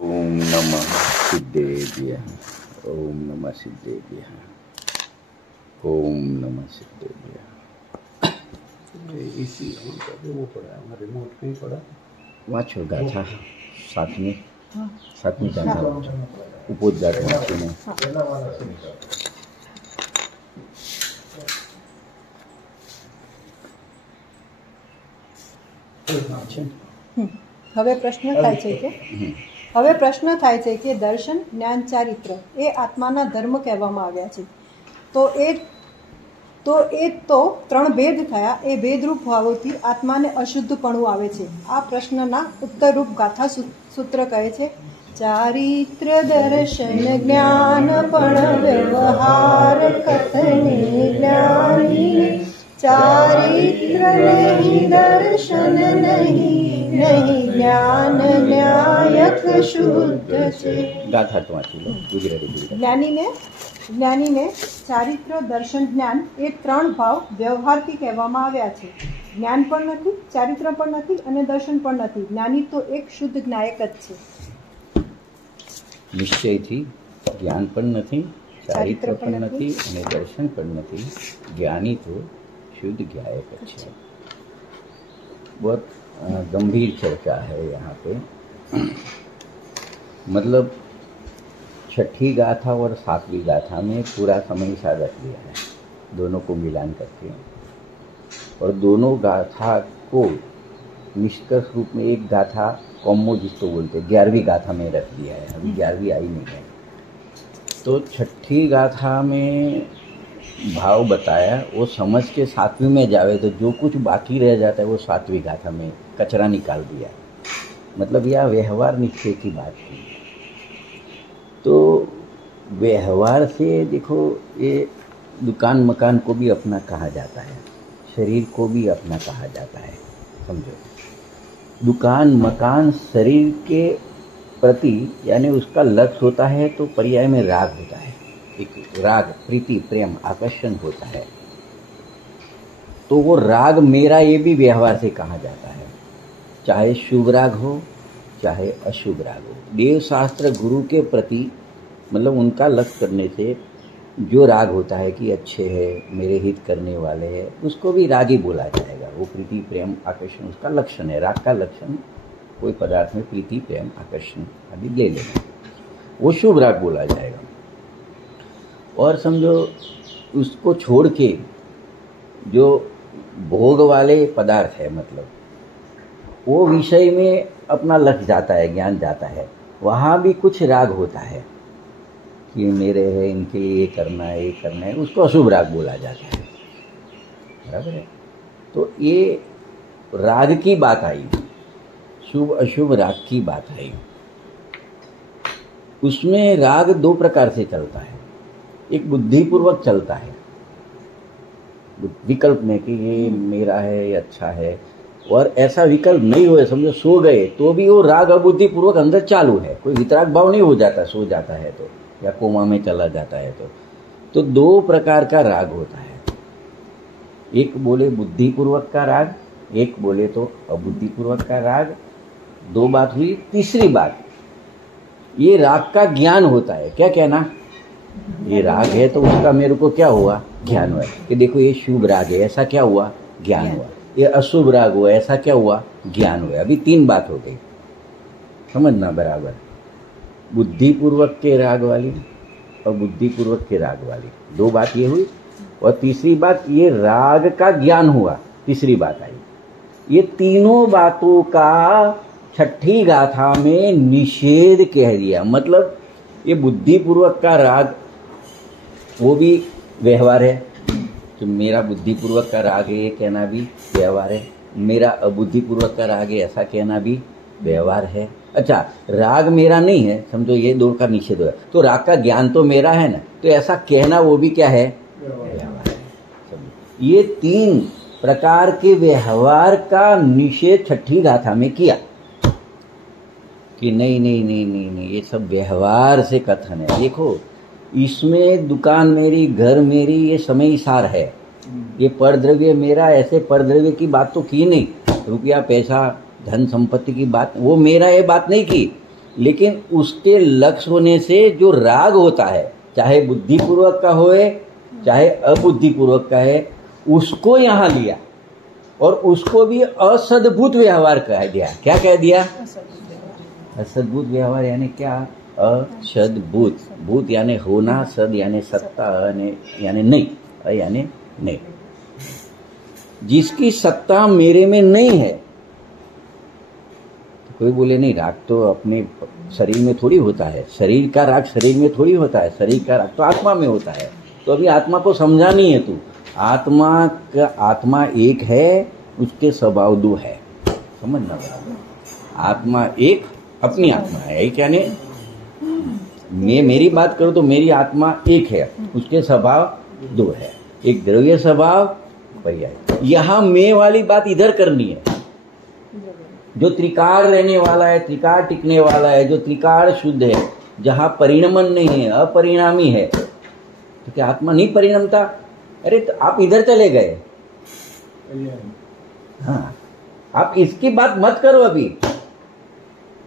ओम नमः सिद्धेभ्यः। ओम नमः सिद्धेभ्यः। ओम नमः सिद्धेभ्यः। इसी ऑन कर दे, वो पड़ा है रिमोट नहीं पड़ा। वाचो गाथा सातमी गाथा उपोद्घात वाचीने હવે પ્રશ્ન થાય છે કે દર્શન જ્ઞાન ચારિત્ર એ આત્માના ધર્મ કહેવામાં આવ્યા છે તો એ ત્રણ ભેદ થયા એ ભેદરૂપ ભાવોથી આત્માને અશુદ્ધપણું આવે છે આ પ્રશ્નના ઉત્તરરૂપ ગાથા સૂત્ર કહે છે ચારિત્ર દર્શન જ્ઞાન પણ વ્યવહાર કથને જ્ઞાની ચારિત્ર નહીં દર્શન નહીં જ્ઞાન ન્યાયક શુદ્ધ છે। ગાથા તો વાંચી લો ગુજરાતી। જ્ઞાનીને ચારિત્ર દર્શન જ્ઞાન એ ત્રણ ભાવ વ્યવહારથી કહેવામાં આવ્યા છે। જ્ઞાન પણ નથી, ચારિત્ર પણ નથી અને દર્શન પણ નથી। જ્ઞાની તો એક શુદ્ધ જ્ઞાયક જ છે। નિશ્ચયથી જ્ઞાન પણ નથી, ચારિત્ર પણ નથી અને દર્શન પણ નથી। જ્ઞાनी तो शुद्ध ज्ञायक है। बहुत गंभीर चर्चा है यहाँ पे। मतलब छठी गाथा और सातवीं गाथा में पूरा समय सा रख लिया है, दोनों को मिलान करके, और दोनों गाथा को निष्कर्ष रूप में एक गाथा कॉम्बो जिसको बोलते 11वीं गाथा में रख दिया है। अभी 11वीं आई नहीं है। तो छठी गाथा में भाव बताया, वो समझ के सातवीं में जावे तो जो कुछ बाकी रह जाता है वो सातवीं गाथा में कचरा निकाल दिया। मतलब यह व्यवहार निश्चय की बात थी। तो व्यवहार से देखो, ये दुकान मकान को भी अपना कहा जाता है, शरीर को भी अपना कहा जाता है। समझो, दुकान मकान शरीर के प्रति यानी उसका लक्ष्य होता है तो पर्याय में राग होता है। एक राग, प्रीति, प्रेम, आकर्षण होता है। तो वो राग मेरा ये भी व्यवहार से कहा जाता है, चाहे शुभ राग हो चाहे अशुभ राग हो। देव शास्त्र गुरु के प्रति मतलब उनका लक्ष्य करने से जो राग होता है कि अच्छे है, मेरे हित करने वाले है, उसको भी राग ही बोला जाएगा। वो प्रीति, प्रेम, आकर्षण उसका लक्षण है। राग का लक्षण कोई पदार्थ में प्रीति, प्रेम, आकर्षण आदि ले लेना, वो शुभ राग बोला जाएगा। और समझो, उसको छोड़ के जो भोग वाले पदार्थ है, मतलब वो विषय में अपना लक्ष्य जाता है, ज्ञान जाता है, वहाँ भी कुछ राग होता है कि मेरे है, इनके लिए ये करना है, उसको अशुभ राग बोला जाता है। बराबर है। तो ये राग की बात आई, शुभ अशुभ राग की बात आई। उसमें राग दो प्रकार से चलता है। एक बुद्धिपूर्वक चलता है, विकल्प में कि ये मेरा है, ये अच्छा है, और ऐसा विकल्प नहीं हुए, समझो सो गए तो भी वो राग अबुद्धिपूर्वक अंदर चालू है। कोई वितराग भाव नहीं हो जाता सो जाता है तो, या कोमा में चला जाता है तो दो प्रकार का राग होता है। एक बोले बुद्धिपूर्वक का राग, एक बोले तो अबुद्धिपूर्वक का राग। दो बात हुई। तीसरी बात, ये राग का ज्ञान होता है। क्या कहना, ये राग है तो उसका मेरे को क्या हुआ, ज्ञान हुआ कि देखो ये शुभ राग है, ऐसा क्या हुआ, ज्ञान हुआ। ये अशुभ राग हुआ, ऐसा क्या हुआ, ज्ञान हुआ। अभी तीन बात हो गई, समझना बराबर। बुद्धिपूर्वक के राग वाली और बुद्धिपूर्वक के राग वाली, दो बात ये हुई। और तीसरी बात, ये राग का ज्ञान हुआ, तीसरी बात आई। ये तीनों बातों का छठी गाथा में निषेध कह दिया। मतलब ये बुद्धिपूर्वक का राग वो भी व्यवहार है, तो मेरा बुद्धिपूर्वक का राग है ये कहना भी व्यवहार है, मेरा अबुद्धिपूर्वक का राग है ऐसा कहना भी व्यवहार है। अच्छा, राग मेरा नहीं है, समझो, ये दो का निषेध हुआ, तो राग का ज्ञान तो मेरा है ना, तो ऐसा कहना वो भी क्या है, व्यवहार है। ये तीन प्रकार के व्यवहार का निषेध छठी गाथा में किया कि नहीं, ये सब व्यवहार से कथन है। देखो, इसमें दुकान मेरी, घर मेरी, ये समय सार है। ये परद्रव्य मेरा, ऐसे परद्रव्य की बात तो की नहीं। रुपया, पैसा, धन संपत्ति की बात वो मेरा ये बात नहीं की। लेकिन उसके लक्ष्य होने से जो राग होता है, चाहे बुद्धिपूर्वक का होए चाहे अबुद्धिपूर्वक का है, उसको यहाँ लिया और उसको भी असद्भुत व्यवहार कह दिया। क्या कह दिया? असद्भुत व्यवहार यानी क्या? असद्भुत। भूत यानी होना, सद यानी सत्ता, यानी नहीं, यानी नहीं। जिसकी सत्ता मेरे में नहीं है, तो कोई बोले नहीं राग तो अपने शरीर में थोड़ी होता है, शरीर का राग शरीर में थोड़ी होता है, शरीर का राग तो आत्मा में होता है। तो अभी आत्मा को समझा नहीं है तू। आत्मा एक है, उसके स्वभाव दो है, समझना। आत्मा एक अपनी आत्मा है, एक यानी मैं मेरी बात करूं तो मेरी आत्मा एक है, उसके स्वभाव दो है, एक द्रव्य स्वभाव, पर्याय। यहां मैं वाली बात इधर करनी है। जो त्रिकार रहने वाला है, त्रिकार टिकने वाला है, जो त्रिकार शुद्ध है, जहां परिणमन नहीं है, अपरिणामी है, तो क्या आत्मा नहीं परिणमता? अरे तो आप इधर चले गए। हाँ, आप इसकी बात मत करो। अभी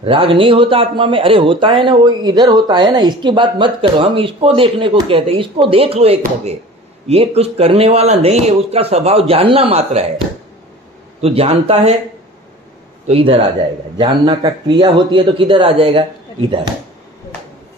राग नहीं होता आत्मा में, अरे होता है ना, वो इधर होता है ना, इसकी बात मत करो। हम इसको देखने को कहते हैं, इसको देख लो एक होके। ये कुछ करने वाला नहीं है, उसका स्वभाव जानना मात्र है। तो जानता है तो इधर आ जाएगा, जानना का क्रिया होती है तो किधर आ जाएगा? इधर।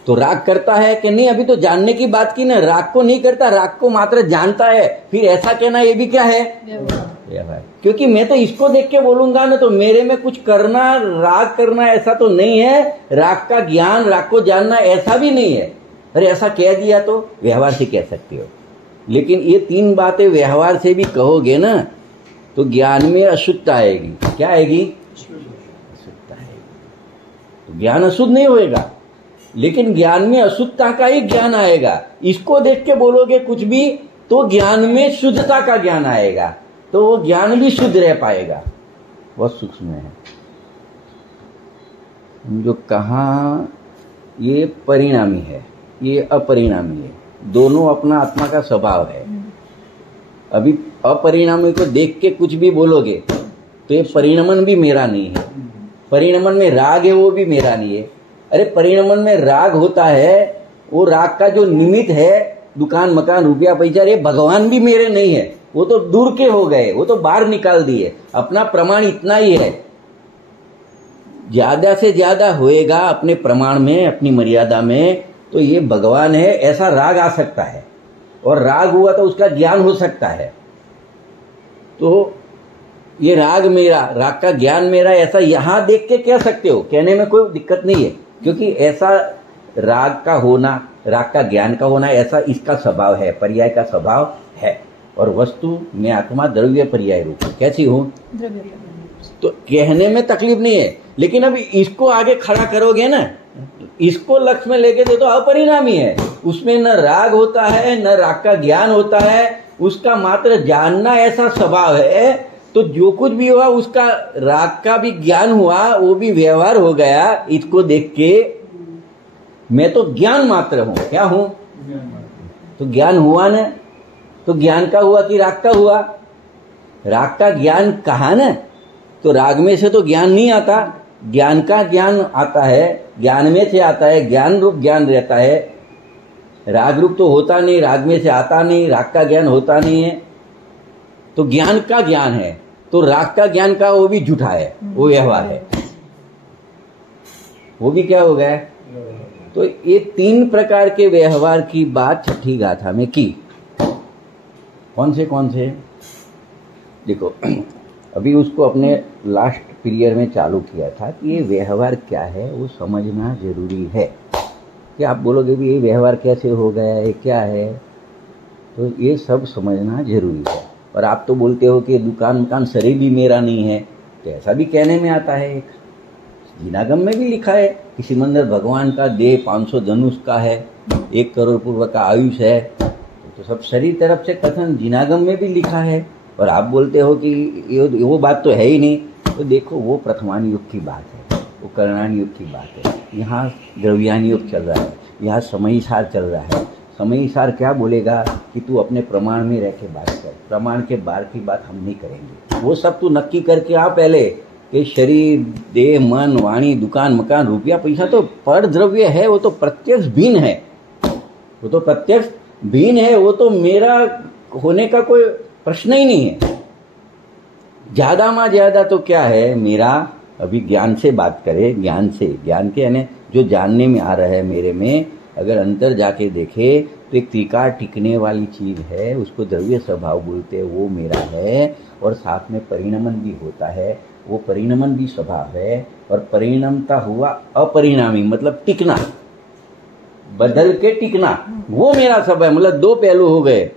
तो राग करता है कि नहीं? अभी तो जानने की बात की ना, राग को नहीं करता, राग को मात्र जानता है। फिर ऐसा कहना ये भी क्या है? व्यवहार। क्योंकि मैं तो इसको देख के बोलूंगा ना, तो मेरे में कुछ करना, राग करना ऐसा तो नहीं है। राग का ज्ञान, राग को जानना ऐसा भी नहीं है। अरे ऐसा कह दिया तो व्यवहार से कह सकते हो, लेकिन ये तीन बातें व्यवहार से भी कहोगे ना तो ज्ञान में अशुद्धता आएगी। क्या आएगी? अशुद्धता आएगी। तो ज्ञान अशुद्ध नहीं होएगा, लेकिन ज्ञान में अशुद्धता का ही ज्ञान आएगा। इसको देख के बोलोगे कुछ भी तो ज्ञान में शुद्धता का ज्ञान आएगा, तो वो ज्ञान भी शुद्ध रह पाएगा। बहुत सूक्ष्म है। जो कहा ये परिणामी है, ये अपरिणामी है, दोनों अपना आत्मा का स्वभाव है। अभी अपरिणामी को देख के कुछ भी बोलोगे तो ये परिणमन भी मेरा नहीं है, परिणमन में राग है वो भी मेरा नहीं है। अरे परिणमन में राग होता है, वो राग का जो निमित्त है, दुकान मकान रुपया पैसा, ये भगवान भी मेरे नहीं है, वो तो दूर के हो गए, वो तो बाहर निकाल दिए। अपना प्रमाण इतना ही है, ज्यादा से ज्यादा होएगा अपने प्रमाण में, अपनी मर्यादा में, तो ये भगवान है ऐसा राग आ सकता है। और राग हुआ तो उसका ज्ञान हो सकता है। तो ये राग मेरा, राग का ज्ञान मेरा, ऐसा यहां देख के कह सकते हो, कहने में कोई दिक्कत नहीं है। क्योंकि ऐसा राग का होना, राग का ज्ञान का होना, ऐसा इसका स्वभाव है, पर्याय का स्वभाव है। और वस्तु में आत्मा द्रव्य पर्याय रूप कैसी हूं? तो कहने में तकलीफ नहीं है, लेकिन अभी इसको आगे खड़ा करोगे ना, इसको लक्ष्य में लेके तो अपरिणामी है। उसमें न राग होता है, न राग का ज्ञान होता है, उसका मात्र जानना ऐसा स्वभाव है। तो जो कुछ भी हुआ उसका राग का भी ज्ञान हुआ, वो भी व्यवहार हो गया। इसको देख के मैं तो ज्ञान मात्र हूं। क्या हूं? तो ज्ञान हुआ ना, तो ज्ञान का हुआ कि राग का हुआ? राग का ज्ञान कहा ना, तो राग में से तो ज्ञान नहीं आता, ज्ञान का ज्ञान आता है, ज्ञान में से आता है, ज्ञान रूप ज्ञान रहता है। राग रूप तो होता नहीं, राग में से आता नहीं, राग का ज्ञान होता नहीं है, तो ज्ञान का ज्ञान है। तो राग का ज्ञान का वो भी झूठा है, वो व्यवहार है, वो भी क्या हो गया? तो ये तीन प्रकार के व्यवहार की बात छठी गाथा में की। कौन से? देखो अभी उसको अपने लास्ट पीरियड में चालू किया था कि ये व्यवहार क्या है वो समझना जरूरी है। कि आप बोलोगे भी ये व्यवहार कैसे हो गया है, क्या है, तो ये सब समझना जरूरी है। और आप तो बोलते हो कि दुकान मकान शरीर भी मेरा नहीं है, तो ऐसा भी कहने में आता है। एक जिनागम में भी लिखा है कि सिमंदर भगवान का देह 500 धनुष का है, 1 करोड़ पूर्व का आयुष है, तो सब शरीर तरफ से कथन जिनागम में भी लिखा है। और आप बोलते हो कि वो बात तो है ही नहीं। तो देखो वो प्रथमान युग की बात है, वो करणान युग की बात है। यहाँ द्रव्यान युग चल रहा है, यहाँ समयसार चल रहा है। समयसार क्या बोलेगा कि तू अपने प्रमाण में रह के बात कर, प्रमाण के बाहर की बात हम नहीं करेंगे। वो सब तू नक्की करके आ पहले, कि शरीर, देह, मन, वाणी, दुकान, मकान, रुपया, पैसा तो पर द्रव्य है, वो तो प्रत्यक्ष भिन्न है, वो तो प्रत्यक्ष भिन्न है, वो तो मेरा होने का कोई प्रश्न ही नहीं है। ज्यादा मां ज्यादा तो क्या है मेरा, अभी ज्ञान से बात करें, ज्ञान से, ज्ञान के यानी जो जानने में आ रहा है मेरे में, अगर अंतर जाके देखे तो एक त्रिकाल टिकने वाली चीज है, उसको द्रव्य स्वभाव बोलते हैं, वो मेरा है। और साथ में परिणमन भी होता है, वो परिणमन भी स्वभाव है। और परिणमता हुआ अपरिणामी, मतलब टिकना, बदल के टिकना, वो मेरा सब है। मतलब दो पहलू हो गए,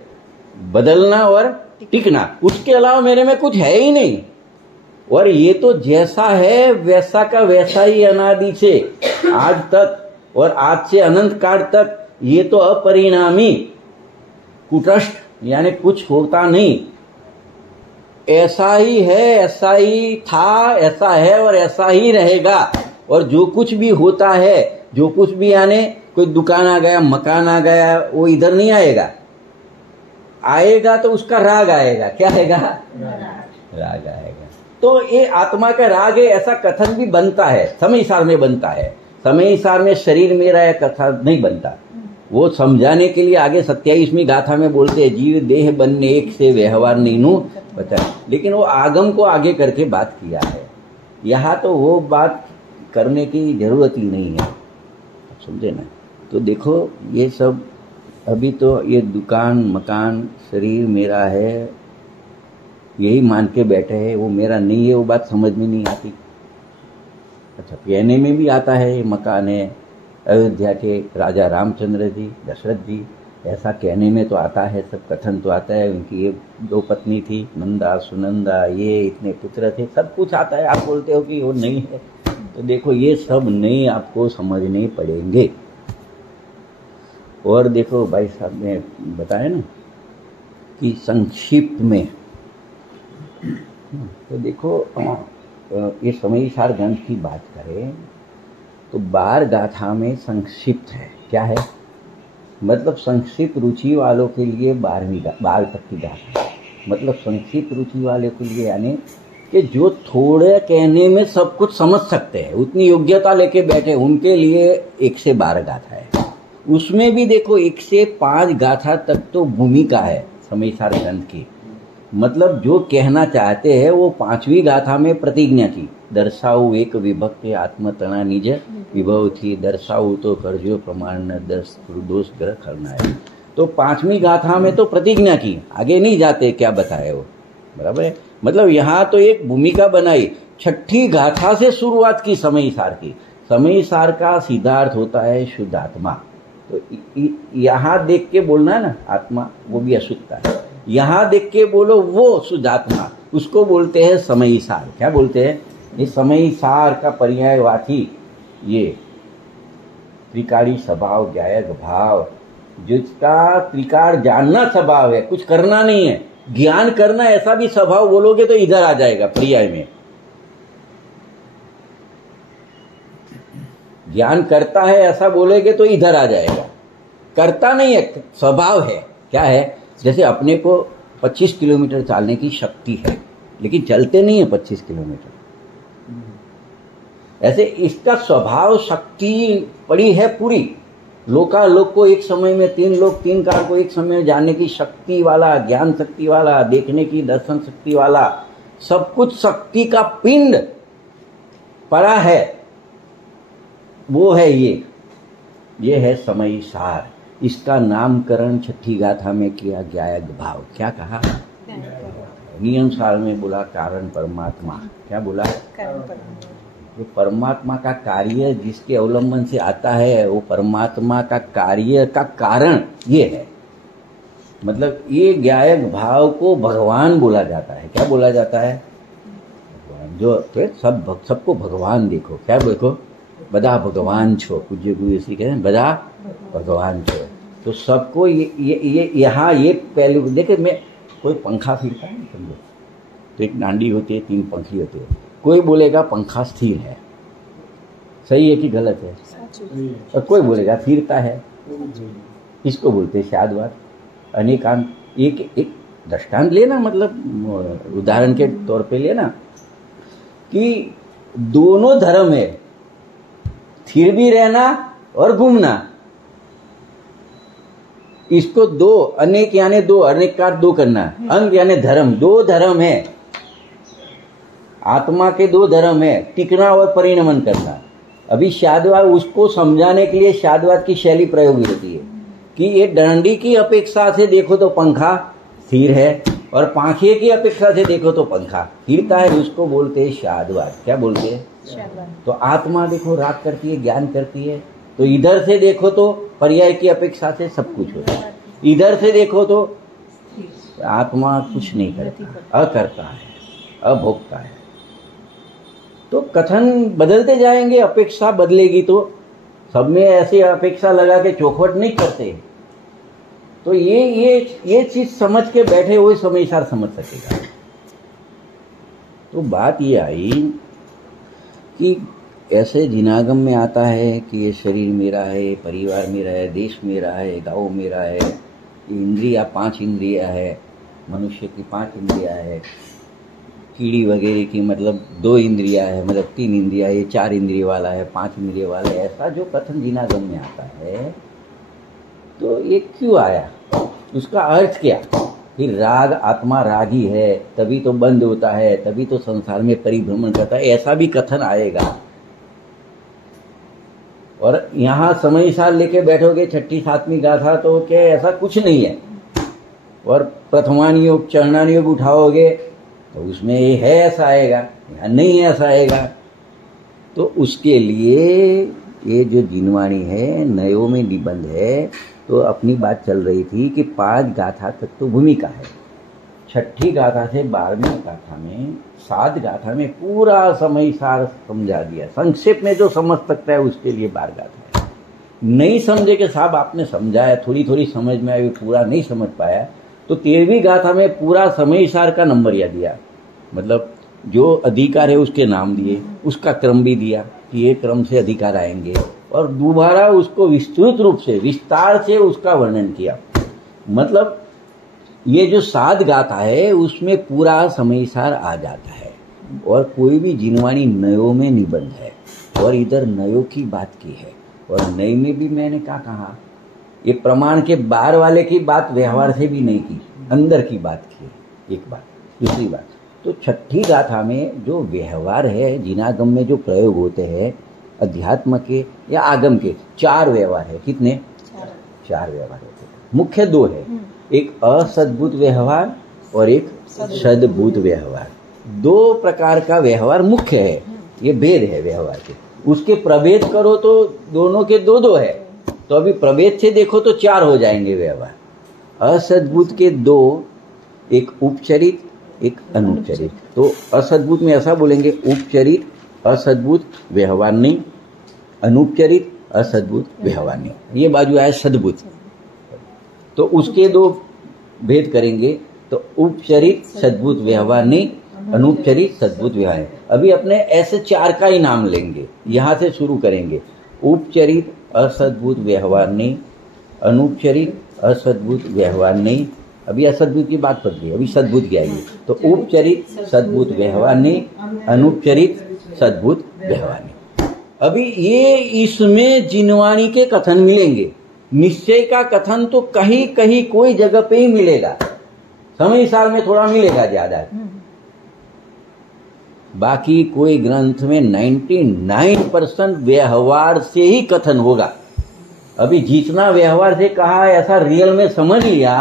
बदलना और टिकना। उसके अलावा मेरे में कुछ है ही नहीं। और ये तो जैसा है वैसा का वैसा ही अनादि से आज तक, और आज से अनंत काल तक ये तो अपरिणामी, कुटस्थ, यानी कुछ होता नहीं, ऐसा ही है, ऐसा ही था, ऐसा है और ऐसा ही रहेगा। और जो कुछ भी होता है, जो कुछ भी, यानी कोई दुकान आ गया, मकान आ गया, वो इधर नहीं आएगा, आएगा तो उसका राग आएगा। क्या आएगा? राग आएगा। तो ये आत्मा का राग है, ऐसा कथन भी बनता है, समय सार में बनता है। समय सार में शरीर मेरा है कथा नहीं बनता। वो समझाने के लिए आगे 27वीं गाथा में बोलते हैं, जीव देह बनने एक से व्यवहार नहीं नू पता। लेकिन वो आगम को आगे करके बात किया है, यहाँ तो वो बात करने की जरूरत ही नहीं है, समझे ना। तो देखो ये सब अभी तो ये दुकान, मकान, शरीर मेरा है, यही मान के बैठे हैं, वो मेरा नहीं है, वो बात समझ में नहीं आती। अच्छा, कहने में भी आता है ये मकान है, अयोध्या के राजा रामचंद्र जी, दशरथ जी, ऐसा कहने में तो आता है, सब कथन तो आता है। उनकी ये 2 पत्नी थी, नंदा, सुनंदा, ये इतने पुत्र थे, सब कुछ आता है। आप बोलते हो कि वो नहीं है, तो देखो ये सब नहीं आपको समझने पड़ेंगे। और देखो भाई साहब ने बताया ना कि संक्षिप्त में, तो देखो ये समय सार ग्रंथ की बात करें तो 12 गाथा में संक्षिप्त है। क्या है? मतलब संक्षिप्त रुचि वालों के लिए 12 तक की गाथा, मतलब संक्षिप्त रुचि वाले के लिए, यानी कि जो थोड़े कहने में सब कुछ समझ सकते हैं, उतनी योग्यता लेके बैठे, उनके लिए 1 से 12 गाथा है। उसमें भी देखो 1 से 5 गाथा तक तो भूमिका है समय सार ग्रंथ की। मतलब जो कहना चाहते हैं वो 5वीं गाथा में प्रतिज्ञा की, दर्शाऊ एक विभक्त आत्मतना निज विभव थी, दर्शाऊ तो करजो प्रमाण न दर्श दोष ग्रह करना है। तो 5वीं गाथा में तो प्रतिज्ञा की, आगे नहीं जाते, क्या बताए वो, बराबर है। मतलब यहाँ तो एक भूमिका बनाई, 6ठी गाथा से शुरुआत की समय सार की। समय सार का सीधा अर्थ होता है शुद्ध आत्मा। तो यहाँ देख के बोलना है ना, आत्मा वो भी अशुद्धता है, यहाँ देख के बोलो वो शुद्ध आत्मा, उसको बोलते हैं समय सार। क्या बोलते हैं? ये समय सार का पर्यायवाची, ये त्रिकाली स्वभाव, ज्ञायक भाव, जिसका त्रिकाल जानना स्वभाव है, कुछ करना नहीं है, ज्ञान करना, ऐसा भी स्वभाव बोलोगे तो इधर आ जाएगा पर्याय में। ज्ञान करता है ऐसा बोलेगे तो इधर आ जाएगा, करता नहीं है, स्वभाव है। क्या है? जैसे अपने को 25 किलोमीटर चालने की शक्ति है, लेकिन चलते नहीं है 25 किलोमीटर, ऐसे इसका स्वभाव शक्ति पड़ी है पूरी। लोकालोक को एक समय में 3 लोग 3 काल को एक समय में जानने की शक्ति वाला, ज्ञान शक्ति वाला, देखने की दर्शन शक्ति वाला, सब कुछ शक्ति का पिंड पड़ा है, वो है ये है समय सार। इसका नामकरण 6ठी गाथा में किया, ज्ञायक भाव। क्या कहा? नियम सार में बोला कारण परमात्मा। क्या बोला? जो परमात्मा का कार्य जिसके अवलंबन से आता है, वो परमात्मा का कार्य का कारण ये है। मतलब ये ज्ञायक भाव को भगवान बोला जाता है। क्या बोला जाता है? भगवान। जो तो सबको भगवान देखो। क्या देखो? बदा भगवान छो, पूज्य गुरु ऐसी कहते हैं, बदा भगवान छो। तो सबको ये यहाँ ये पहलू देखे। मैं कोई पंखा फिरता है, समझो, तो एक डांडी होती है, 3 पंखी होते हैं। कोई बोलेगा पंखा स्थिर है, सही है कि गलत है? और कोई बोलेगा फिरता है, इसको बोलते हैं शादवाद। अनेकांत। एक दृष्टांत लेना, मतलब उदाहरण के तौर पे लेना कि दोनों धर्म है, स्थिर भी रहना और घूमना। इसको दो, अनेक यानी दो, अनेक का दो करना, अंग यानी धर्म, दो धर्म है। आत्मा के दो धर्म है, टिकना और परिणमन करना। अभी शादवाद, उसको समझाने के लिए शादवाद की शैली प्रयोग होती है कि ये डंडी की अपेक्षा से देखो तो पंखा स्थिर है, और पांखिए की अपेक्षा से देखो तो पंखा हिलता है, उसको बोलते हैं शादवाद। क्या बोलते हैं? तो आत्मा देखो राग करती है, ज्ञान करती है, तो इधर से देखो तो पर्याय की अपेक्षा से सब कुछ होता है, इधर से देखो तो आत्मा कुछ नहीं करता, अकर्ता है, अभोक्ता है। तो कथन बदलते जाएंगे, अपेक्षा बदलेगी तो सब में ऐसी अपेक्षा लगा के चौखवट नहीं करते। तो ये चीज समझ के बैठे हुए समझदार समझ सकेगा। तो बात ये आई कि ऐसे जिनागम में आता है कि ये शरीर मेरा है, परिवार मेरा है, देश मेरा है, गाँव मेरा है, इंद्रिया 5 इंद्रिया है, मनुष्य की 5 इंद्रिया है, कीड़ी वगैरह की मतलब 2 इंद्रिया है, मतलब 3 इंद्रिया, ये 4 इंद्रिय वाला है, 5 इंद्रिय वाला है। ऐसा जो कथन जिनागम में आता है, तो ये क्यों आया, उसका अर्थ क्या? फिर राग, आत्मा रागी है तभी तो बंद होता है, तभी तो संसार में परिभ्रमण करता है, ऐसा भी कथन आएगा। और यहाँ समय साल लेके बैठोगे 6ठी 7वीं गाथा, तो क्या ऐसा कुछ नहीं है। और प्रथमानी योग, चरणानी योग उठाओगे तो उसमें ये है ऐसा आएगा, यहाँ नहीं है ऐसा आएगा। तो उसके लिए ये जो जिनवाणी है, नयों में निबंध है, तो अपनी बात चल रही थी कि 5 गाथा तक तो भूमिका है, 6ठी गाथा से 12वीं गाथा में, 7 गाथा में पूरा समय सार समझा दिया। संक्षेप में जो समझ सकता है उसके लिए 12 गाथा है। नहीं समझे कि साहब आपने समझाया, थोड़ी थोड़ी समझ में आई, पूरा नहीं समझ पाया, तो 13वीं गाथा में पूरा समय सार का नंबर या दिया, मतलब जो अधिकार है उसके नाम दिए, उसका क्रम भी दिया कि ये क्रम से अधिकार आएंगे, और दोबारा उसको विस्तृत रूप से, विस्तार से उसका वर्णन किया। मतलब ये जो 7 गाथा है उसमें पूरा समय सार आ जाता है। और कोई भी जिनवाणी नयों में निबंध है, और इधर नयों की बात की है, और नई में भी मैंने क्या कहा, ये प्रमाण के बाहर वाले की बात व्यवहार से भी नहीं की, अंदर की बात की। एक बात। दूसरी बात, तो 6ठी गाथा में जो व्यवहार है, जिनागम में जो प्रयोग होते हैं, अध्यात्म के या आगम के 4 व्यवहार है। कितने? 4 व्यवहार होते हैं। मुख्य 2 है, एक असद्भुत व्यवहार और एक सद्भुत व्यवहार। 2 प्रकार का व्यवहार मुख्य है, ये भेद है व्यवहार के। उसके प्रभेद करो तो दोनों के 2-2 है, तो अभी प्रभेद से देखो तो 4 हो जाएंगे व्यवहार। असद्भुत के 2, एक उपचरित, एक अनुपचरित। तो असद्भुत में ऐसा बोलेंगे, उपचरित असद्भुत व्यवहार नहीं, अनुपचरित असद्भुत व्यवहार नहीं। ये बाजू आया सद्भुत, तो उसके 2 भेद करेंगे, तो उपचरित सद्भुत व्यवहार नहीं, अनुपचरित सद्भुत व्यवहार। अभी अपने ऐसे 4 का ही नाम लेंगे, यहां से शुरू करेंगे। उपचरित असद्भुत व्यवहार नहीं, अनुपचरित असद्भुत व्यवहार नहीं। अभी असद्भुत की बात पड़ गई, अभी सद्भुत की आएगी। तो उपचरित सद्भुत व्यवहार नहीं, अनुपचरित सद्भुत व्यवहार नहीं। अभी ये इसमें जिनवाणी के कथन मिलेंगे। निश्चय का कथन तो कहीं कहीं कोई जगह पे ही मिलेगा, समय साल में थोड़ा मिलेगा ज्यादा, बाकी कोई ग्रंथ में 99% व्यवहार से ही कथन होगा। अभी जितना व्यवहार से कहा ऐसा रियल में समझ लिया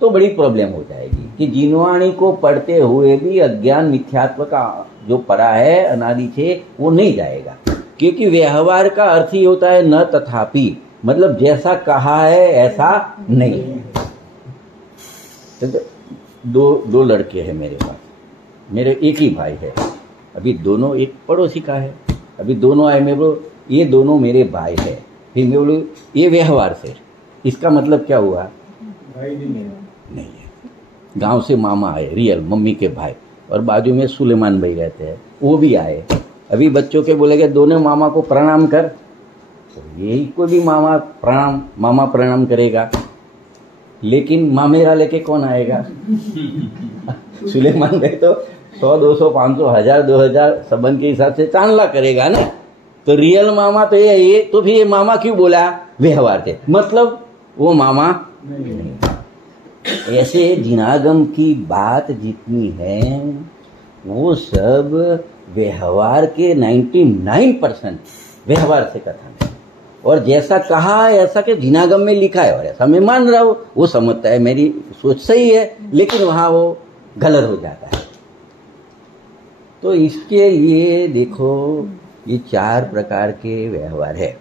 तो बड़ी प्रॉब्लम हो जाएगी कि जिनवाणी को पढ़ते हुए भी अज्ञान मिथ्यात्व का जो पड़ा है अनादि से वो नहीं जाएगा। क्योंकि व्यवहार का अर्थ ही होता है न तथापि, मतलब जैसा कहा है ऐसा नहीं। तो 2 लड़के हैं मेरे पास, मेरे एक ही भाई है, अभी दोनों एक पड़ोसी का है। अभी दोनों आए, मैं बोलो ये दोनों मेरे भाई है, फिर मैं बोलूँ ये व्यवहार से, इसका मतलब क्या हुआ? भाई नहीं है। गांव से मामा आए, रियल मम्मी के भाई, और बाजू में सुलेमान भाई रहते हैं, वो भी आए। अभी बच्चों के बोलेगे दोनों मामा को प्रणाम कर, तो यही कोई भी मामा प्रणाम करेगा, लेकिन मामेरा लेके कौन आएगा? सुलेमान भाई तो 100, 200, 500, 1000, 2000 संबंध के हिसाब से चांदला करेगा ना। तो रियल मामा तो ये तो फिर ये मामा क्यों बोला? व्यवहार के मतलब वो मामा नहीं। ऐसे जिनागम की बात जितनी है वो सब व्यवहार के 99% व्यवहार से कथन है। और जैसा कहा ऐसा के जिनागम में लिखा है और ऐसा मैं मान रहा हूं, वो समझता है मेरी सोच सही है, लेकिन वहां वो गलत हो जाता है। तो इसके लिए देखो ये 4 प्रकार के व्यवहार है।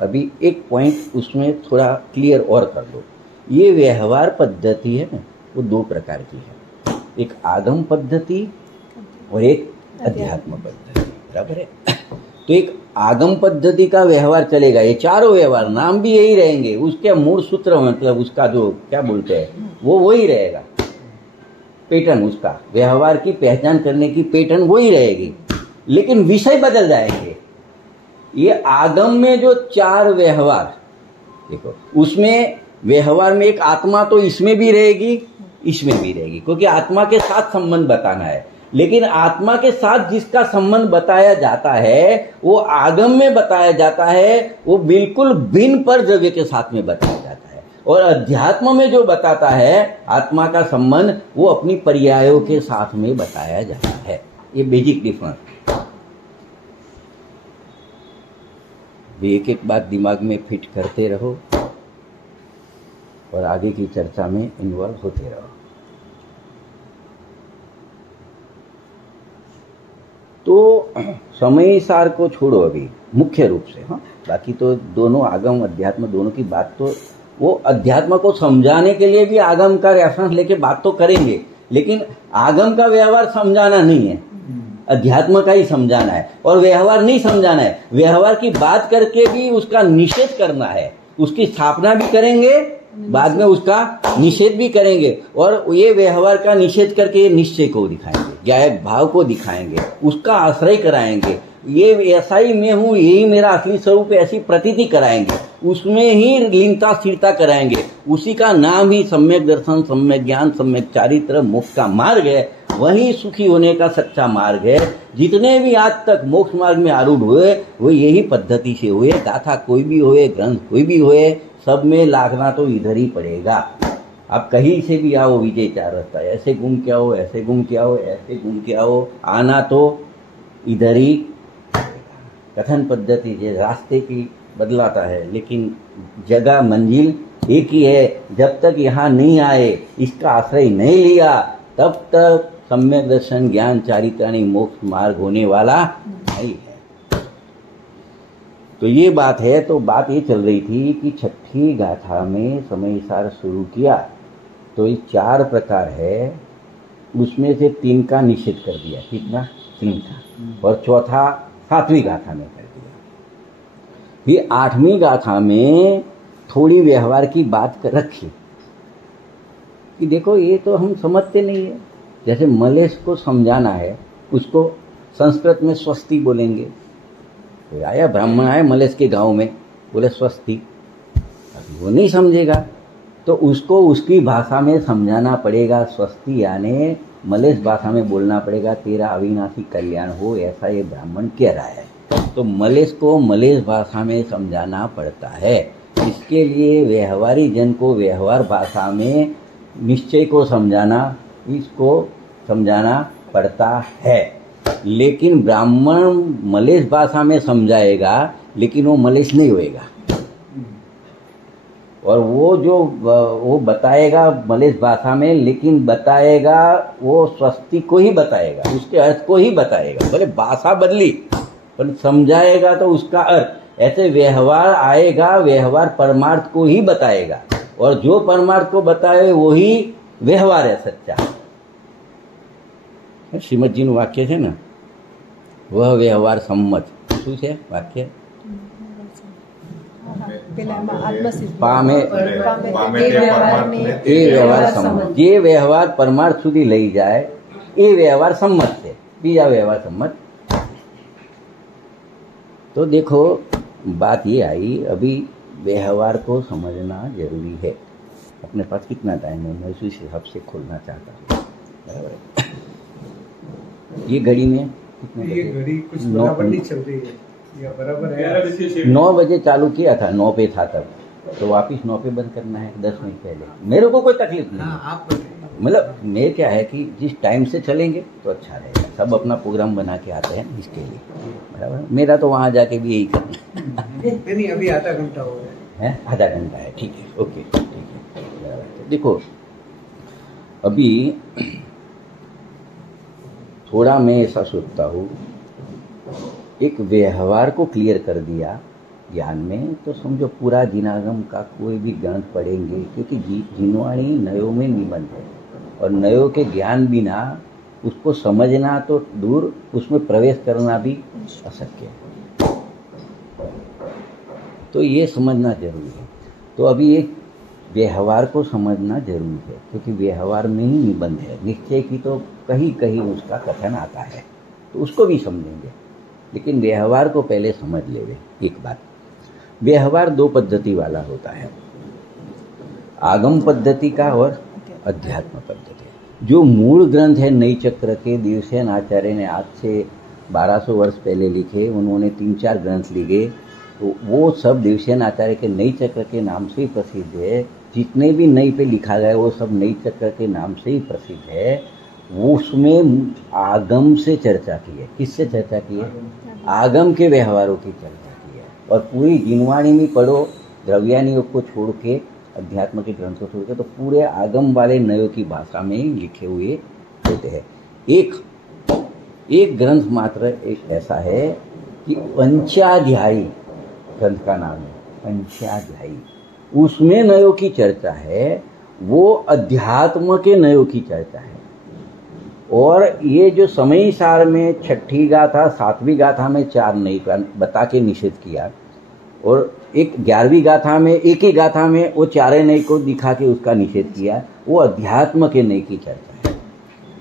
अभी एक पॉइंट उसमें थोड़ा क्लियर और कर दो। ये व्यवहार पद्धति है ना, वो 2 प्रकार की है, एक आगम पद्धति और एक अध्यात्म पद्धति, बराबर है। तो एक आगम पद्धति का व्यवहार चलेगा, ये चारों व्यवहार नाम भी यही रहेंगे, उसके मूल सूत्र मतलब उसका जो क्या बोलते हैं वो वही रहेगा, पैटर्न उसका व्यवहार की पहचान करने की पैटर्न वही रहेगी, लेकिन विषय बदल जाएंगे। ये आगम में जो 4 व्यवहार देखो, उसमें व्यवहार में एक आत्मा तो इसमें भी रहेगी इसमें भी रहेगी, क्योंकि आत्मा के साथ संबंध बताना है। लेकिन आत्मा के साथ जिसका संबंध बताया जाता है वो आगम में बताया जाता है, वो बिल्कुल भिन्न पर द्रव्य के साथ में बताया जाता है। और अध्यात्म में जो बताता है आत्मा का संबंध, वो अपनी पर्यायों के साथ में बताया जाता है। ये बेसिक डिफरेंस। एक एक बात दिमाग में फिट करते रहो और आगे की चर्चा में इन्वॉल्व होते रहो। तो समय सार को छोड़ो अभी मुख्य रूप से, हाँ, बाकी तो दोनों आगम अध्यात्म दोनों की बात, तो वो अध्यात्म को समझाने के लिए भी आगम का रेफरेंस लेके बात तो करेंगे, लेकिन आगम का व्यवहार समझाना नहीं है, अध्यात्म का ही समझाना है। और व्यवहार नहीं समझाना है, व्यवहार की बात करके भी उसका निषेध करना है, उसकी स्थापना भी करेंगे, बाद में उसका निषेध भी करेंगे। और ये व्यवहार का निषेध करके निश्चय को दिखाएंगे, ज्ञायक भाव को दिखाएंगे, उसका आश्रय कराएंगे, ये ऐसा ही मैं हूं, यही मेरा असली स्वरूप है, ऐसी प्रतीति कराएंगे, उसमें ही लीनता स्थिरता कराएंगे। उसी का नाम ही सम्यक दर्शन, सम्यक ज्ञान, सम्यक चारित्र, मोक्ष का मार्ग है, वही सुखी होने का सच्चा मार्ग है। जितने भी आज तक मोक्ष मार्ग में आरूढ़ हुए वो यही पद्धति से हुए, गाथा कोई भी हुए, ग्रंथ कोई भी हुए, सब में लागना तो इधर ही पड़ेगा। आप कहीं से भी आओ, विजय 4 रास्ता, ऐसे घूम के आओ, ऐसे घूम के आओ, ऐसे घूम के आओ, आना तो इधर ही। कथन पद्धति जो रास्ते की बदलाता है, लेकिन जगह मंजिल एक ही है। जब तक यहाँ नहीं आए, इसका आश्रय नहीं लिया, तब तक सम्यक दर्शन, ज्ञान, चारित्राणी, मोक्ष मार्ग होने वाला नहीं है। तो ये बात है। तो बात ये चल रही थी कि 6ठी गाथा में समय सार शुरू किया तो ये 4 प्रकार है, उसमें से 3 का निषेध कर दिया। कितना? 3 था। और चौथा 7वीं गाथा में कर दिया। फिर 8वीं गाथा में थोड़ी व्यवहार की बात रखी कि देखो ये तो हम समझते नहीं है। जैसे मलेश को समझाना है, उसको संस्कृत में स्वस्ति बोलेंगे। तो आया ब्राह्मण आया मलेश के गांव में, बोले स्वस्ति, वो नहीं समझेगा, तो उसको उसकी भाषा में समझाना पड़ेगा। स्वस्ति यानी मलेश भाषा में बोलना पड़ेगा, तेरा अविनाशी कल्याण हो, ऐसा ये ब्राह्मण कह रहा है। तो मलेश को मलेश भाषा में समझाना पड़ता है। इसके लिए व्यवहारी जन को व्यवहार भाषा में निश्चय को समझाना, इसको समझाना पड़ता है। लेकिन ब्राह्मण मलेश भाषा में समझाएगा, लेकिन वो मलेश नहीं होएगा। और वो जो वो बताएगा मलेश भाषा में, लेकिन बताएगा वो स्वस्ति को ही बताएगा, उसके अर्थ को ही बताएगा। बोले भाषा बदली पर समझाएगा तो उसका अर्थ। ऐसे व्यवहार आएगा, व्यवहार परमार्थ को ही बताएगा, और जो परमार्थ को बताए वही व्यवहार है सच्चा। શ્રીમદ જી નું વાક્ય છે ને, વહ વ્યવહાર સંમત, શું છે વાક્ય? પામે એ વ્યવહાર સંમત, જે વ્યવહાર પરમાર્થ સુધી લઈ જાય એ વ્યવહાર સંમત છે, બીજા વ્યવહાર સંમત। तो देखो बात ये आई, अभी व्यवहार को समझना जरूरी है। अपने पास कितना टाइम है, मैं उसी हिसाब से खोलना चाहता हूँ, बराबर है। ये घड़ी में कितने ये बजे? घड़ी कुछ बराबर नहीं चल रही है या बराबर है? 9 बजे चालू किया था, 9 पे था तब, तो वापिस 9 पे बंद करना है 10 मिनट पहले। मेरे को कोई तकलीफ नहीं हाँ, है। आप बताइए। मतलब मैं क्या है कि जिस टाइम से चलेंगे तो अच्छा रहेगा। सब अपना प्रोग्राम बना के आते हैं इसके लिए, बराबर। मेरा तो वहाँ जाके भी यही करना नहीं, अभी आधा घंटा हो गया है, आधा घंटा है, ठीक है, ओके, ठीक है, बराबर। देखो अभी थोड़ा मैं ऐसा सोचता हूँ, एक व्यवहार को क्लियर कर दिया ज्ञान में, तो समझो पूरा जिनागम का कोई भी ग्रंथ पढ़ेंगे, क्योंकि जिनवाणी नयों में निबंध है, और नयों के ज्ञान बिना उसको समझना तो दूर, उसमें प्रवेश करना भी अशक्य है। तो ये समझना जरूरी है। तो अभी ये व्यवहार को समझना जरूरी है, क्योंकि व्यवहार में ही निबंध है। निश्चय की तो कहीं कहीं उसका कथन आता है, तो उसको भी समझेंगे, लेकिन व्यवहार को पहले समझ लेवे। एक बात, व्यवहार 2 पद्धति वाला होता है, आगम पद्धति का और अध्यात्म पद्धति। जो मूल ग्रंथ है नई चक्र के, देवसेन आचार्य ने आज से 1200 वर्ष पहले लिखे, उन्होंने 3-4 ग्रंथ लिखे, तो वो सब देवसेन आचार्य के नई चक्र के नाम से ही प्रसिद्ध है। जितने भी नई पे लिखा गया वो सब नई चक्र के नाम से ही प्रसिद्ध है। वो उसमें आगम से चर्चा की है। किससे चर्चा की है? आगम के व्यवहारों की चर्चा की है। और पूरी जिनवाणी में पढ़ो, द्रव्यानी योग को छोड़ के, अध्यात्म के ग्रंथ को छोड़ के, तो पूरे आगम वाले नयों की भाषा में ही लिखे हुए होते हैं। एक ग्रंथ मात्र एक ऐसा है कि पंचाध्यायी ग्रंथ का नाम है, पंचाध्यायी। उसमें नयों की चर्चा है, वो अध्यात्म के नयों की चर्चा है। और ये जो समय सार में 6ठी गाथा, 7वीं गाथा में 4 नई का बता के निषेध किया, और एक 11वीं गाथा में, एक ही गाथा में वो 4 नई को दिखा के उसका निषेध किया, वो अध्यात्म के नई की चर्चा है।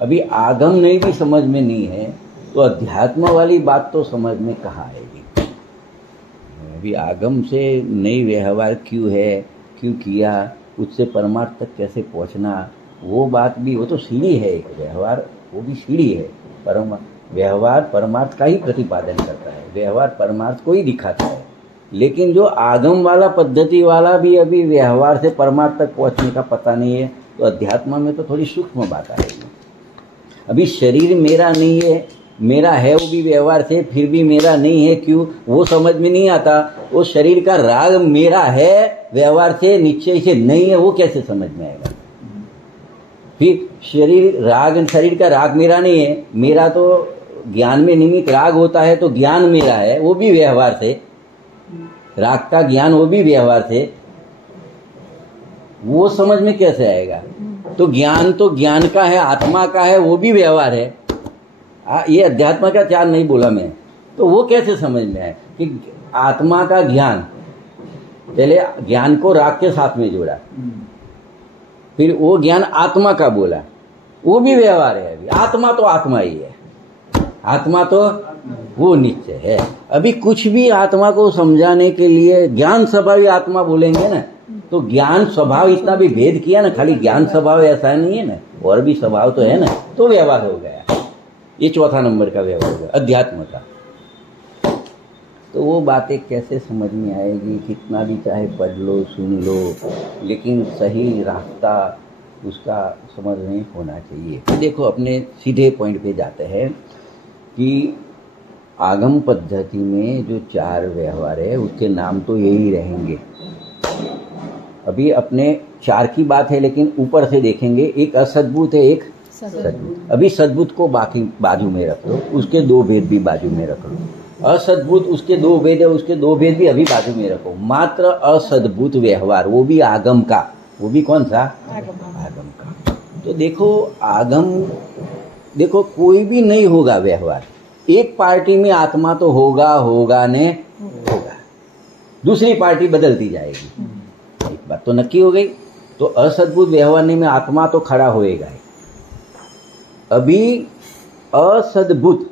अभी आगम नई भी समझ में नहीं है, तो अध्यात्म वाली बात तो समझ में कहाँ आएगी। अभी आगम से नई व्यवहार क्यों है, क्यों किया, उससे परमार्थ तक कैसे पहुंचना, वो बात भी, वो तो सीढ़ी है। एक व्यवहार वो भी सीढ़ी है। व्यवहार परमार्थ का ही प्रतिपादन करता है, व्यवहार परमार्थ को ही दिखाता है। लेकिन जो आगम वाला पद्धति वाला भी अभी व्यवहार से परमार्थ तक पहुंचने का पता नहीं है, तो अध्यात्म में तो थोड़ी सूक्ष्म बात आएगी। अभी शरीर मेरा नहीं है, मेरा है वो भी व्यवहार से, फिर भी मेरा नहीं है क्यों, वो समझ में नहीं आता। वो शरीर का राग मेरा है व्यवहार से, निश्चय से नहीं है, वो कैसे समझ में आएगा। फिर शरीर का राग मेरा नहीं है, मेरा तो ज्ञान में निमित्त राग होता है, तो ज्ञान मेरा है, वो भी व्यवहार से, राग का ज्ञान वो भी व्यवहार से, वो समझ में कैसे आएगा। तो ज्ञान का है, आत्मा का है, वो भी व्यवहार है। ये अध्यात्म का 4 नहीं बोला मैं, तो वो कैसे समझ में आए कि आत्मा का ज्ञान, पहले ज्ञान को राग के साथ में जोड़ा, फिर वो ज्ञान आत्मा का बोला, वो भी व्यवहार है। अभी आत्मा तो आत्मा ही है, आत्मा तो वो नित्य है। अभी कुछ भी आत्मा को समझाने के लिए ज्ञान स्वभाव आत्मा बोलेंगे ना, तो ज्ञान स्वभाव इतना भी भेद किया ना, खाली ज्ञान स्वभाव ऐसा नहीं है ना, और भी स्वभाव तो है ना, तो व्यवहार हो गया। ये 4था नंबर का व्यवहार हो गया अध्यात्म का। तो वो बातें कैसे समझ में आएगी, कितना भी चाहे पढ़ लो, सुन लो, लेकिन सही रास्ता उसका समझ में होना चाहिए। तो देखो अपने सीधे पॉइंट पे जाते हैं कि आगम पद्धति में जो 4 व्यवहार है उसके नाम तो यही रहेंगे। अभी अपने 4 की बात है, लेकिन ऊपर से देखेंगे, एक असद्भुत है, एक सद्भुत। अभी सद्भुत को बाकी बाजू में रख लो, उसके 2 भेद भी बाजू में रख लो। असद्भुत उसके 2 भेद है, उसके 2 भेद भी अभी बाजू में रखो। मात्र असद्भुत व्यवहार, वो भी आगम का, वो भी कौन सा? आगम का। तो देखो आगम, देखो कोई भी नहीं होगा व्यवहार, एक पार्टी में आत्मा तो होगा ने होगा, दूसरी पार्टी बदलती जाएगी। एक बात तो नक्की हो गई। तो असद्भुत व्यवहार में आत्मा तो खड़ा होएगा। अभी असद्भुत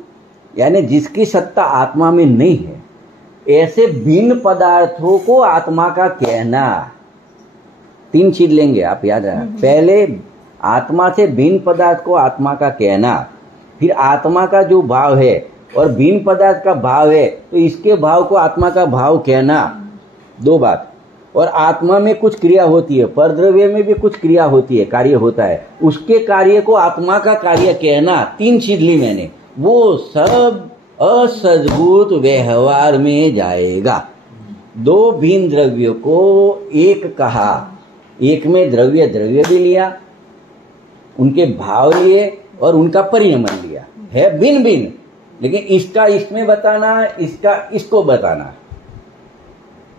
यानी जिसकी सत्ता आत्मा में नहीं है, ऐसे भिन्न पदार्थों को आत्मा का कहना। 3 चीज लेंगे आप, याद रखना। पहले आत्मा से भिन्न पदार्थ को आत्मा का कहना, फिर आत्मा का जो भाव है और भिन्न पदार्थ का भाव है, तो इसके भाव को आत्मा का भाव कहना, दो बात। और आत्मा में कुछ क्रिया होती है, परद्रव्य में भी कुछ क्रिया होती है, कार्य होता है, उसके कार्य को आत्मा का कार्य कहना, तीन चीज ली मैंने, वो सब असद्भूत व्यवहार में जाएगा। दो भिन्न द्रव्य को एक कहा, एक में द्रव्य भी लिया, उनके भाव लिए और उनका परिणमन लिया, है भिन्न भिन्न, लेकिन इसका इसमें बताना, इसका इसको बताना।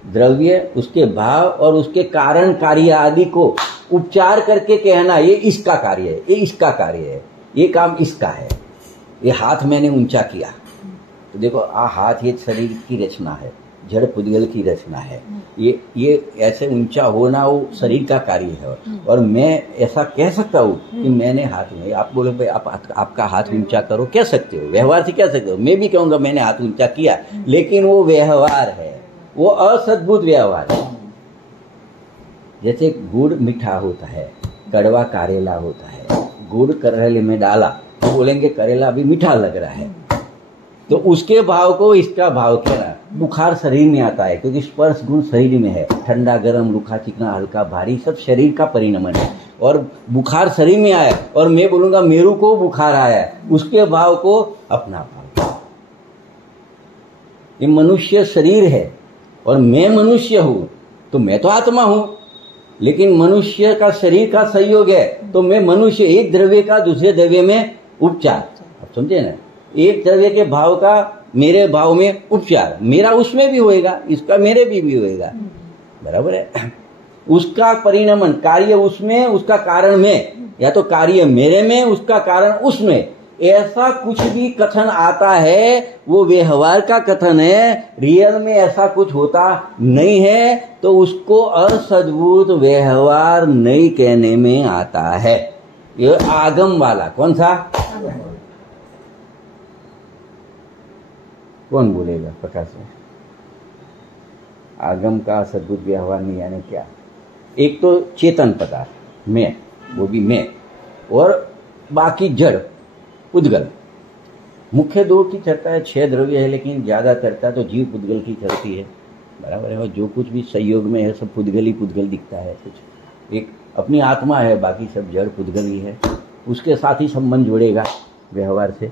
द्रव्य, उसके भाव और उसके कारण कार्य आदि को उपचार करके कहना ये इसका कार्य है, ये इसका कार्य है, ये काम इसका है। ये हाथ मैंने ऊंचा किया तो देखो हाथ ये शरीर की रचना है, जड़ पुद्गल की रचना है, ये ऐसे ऊंचा होना वो शरीर का कार्य है। और मैं ऐसा कह सकता हूँ कि मैंने हाथ में, आप बोले भाई आपका हाथ ऊंचा करो, कह सकते हो, व्यवहार से कह सकते हो, मैं भी कहूंगा मैंने हाथ ऊंचा किया, लेकिन वो व्यवहार है, वो असद्भुत व्यवहार है। जैसे गुड़ मीठा होता है, कड़वा करेला होता है, गुड़ करेले में डाला तो बोलेंगे करेला अभी मीठा लग रहा है, तो उसके भाव को इसका भाव कहना। बुखार शरीर में आता है क्योंकि स्पर्श गुण शरीर में है, ठंडा गर्म रूखा चिकना हल्का भारी सब शरीर का परिणमन है। और बुखार शरीर में आया और मैं बोलूंगा मेरू को बुखार आया, उसके भाव को अपना भाव। ये मनुष्य शरीर है और मैं मनुष्य हूं, तो मैं तो आत्मा हूं, लेकिन मनुष्य का शरीर का संयोग है, तो मैं मनुष्य, एक द्रव्य का दूसरे द्रव्य में उपचार, आप समझे ना, एक द्रव्य के भाव का मेरे भाव में उपचार, मेरा उसमें भी होएगा, इसका मेरे भी होएगा, बराबर है। उसका परिणमन, कार्य उसमें, उसका कारण में, या तो कार्य मेरे में, उसका कारण उसमें, ऐसा कुछ भी कथन आता है वो व्यवहार का कथन है, रियल में ऐसा कुछ होता नहीं है, तो उसको असद्भुत व्यवहार नहीं कहने में आता है। ये आगम वाला कौन सा, कौन बोलेगा प्रकाश में? आगम का असद्भुत व्यवहार नहीं, यानी क्या? एक तो चेतन पदार्थ मैं, वो भी मैं, और बाकी जड़ पुद्गल। मुख्य दो की चर्चा है, 6 द्रव्य है, लेकिन ज्यादा चर्चा तो जीव पुद्गल की चलती है, बराबर है। और जो कुछ भी संयोग में है सब पुद्गल ही पुद्गल दिखता है। कुछ एक अपनी आत्मा है, बाकी सब जड़ पुद्गल ही है, उसके साथ ही संबंध जोड़ेगा व्यवहार से।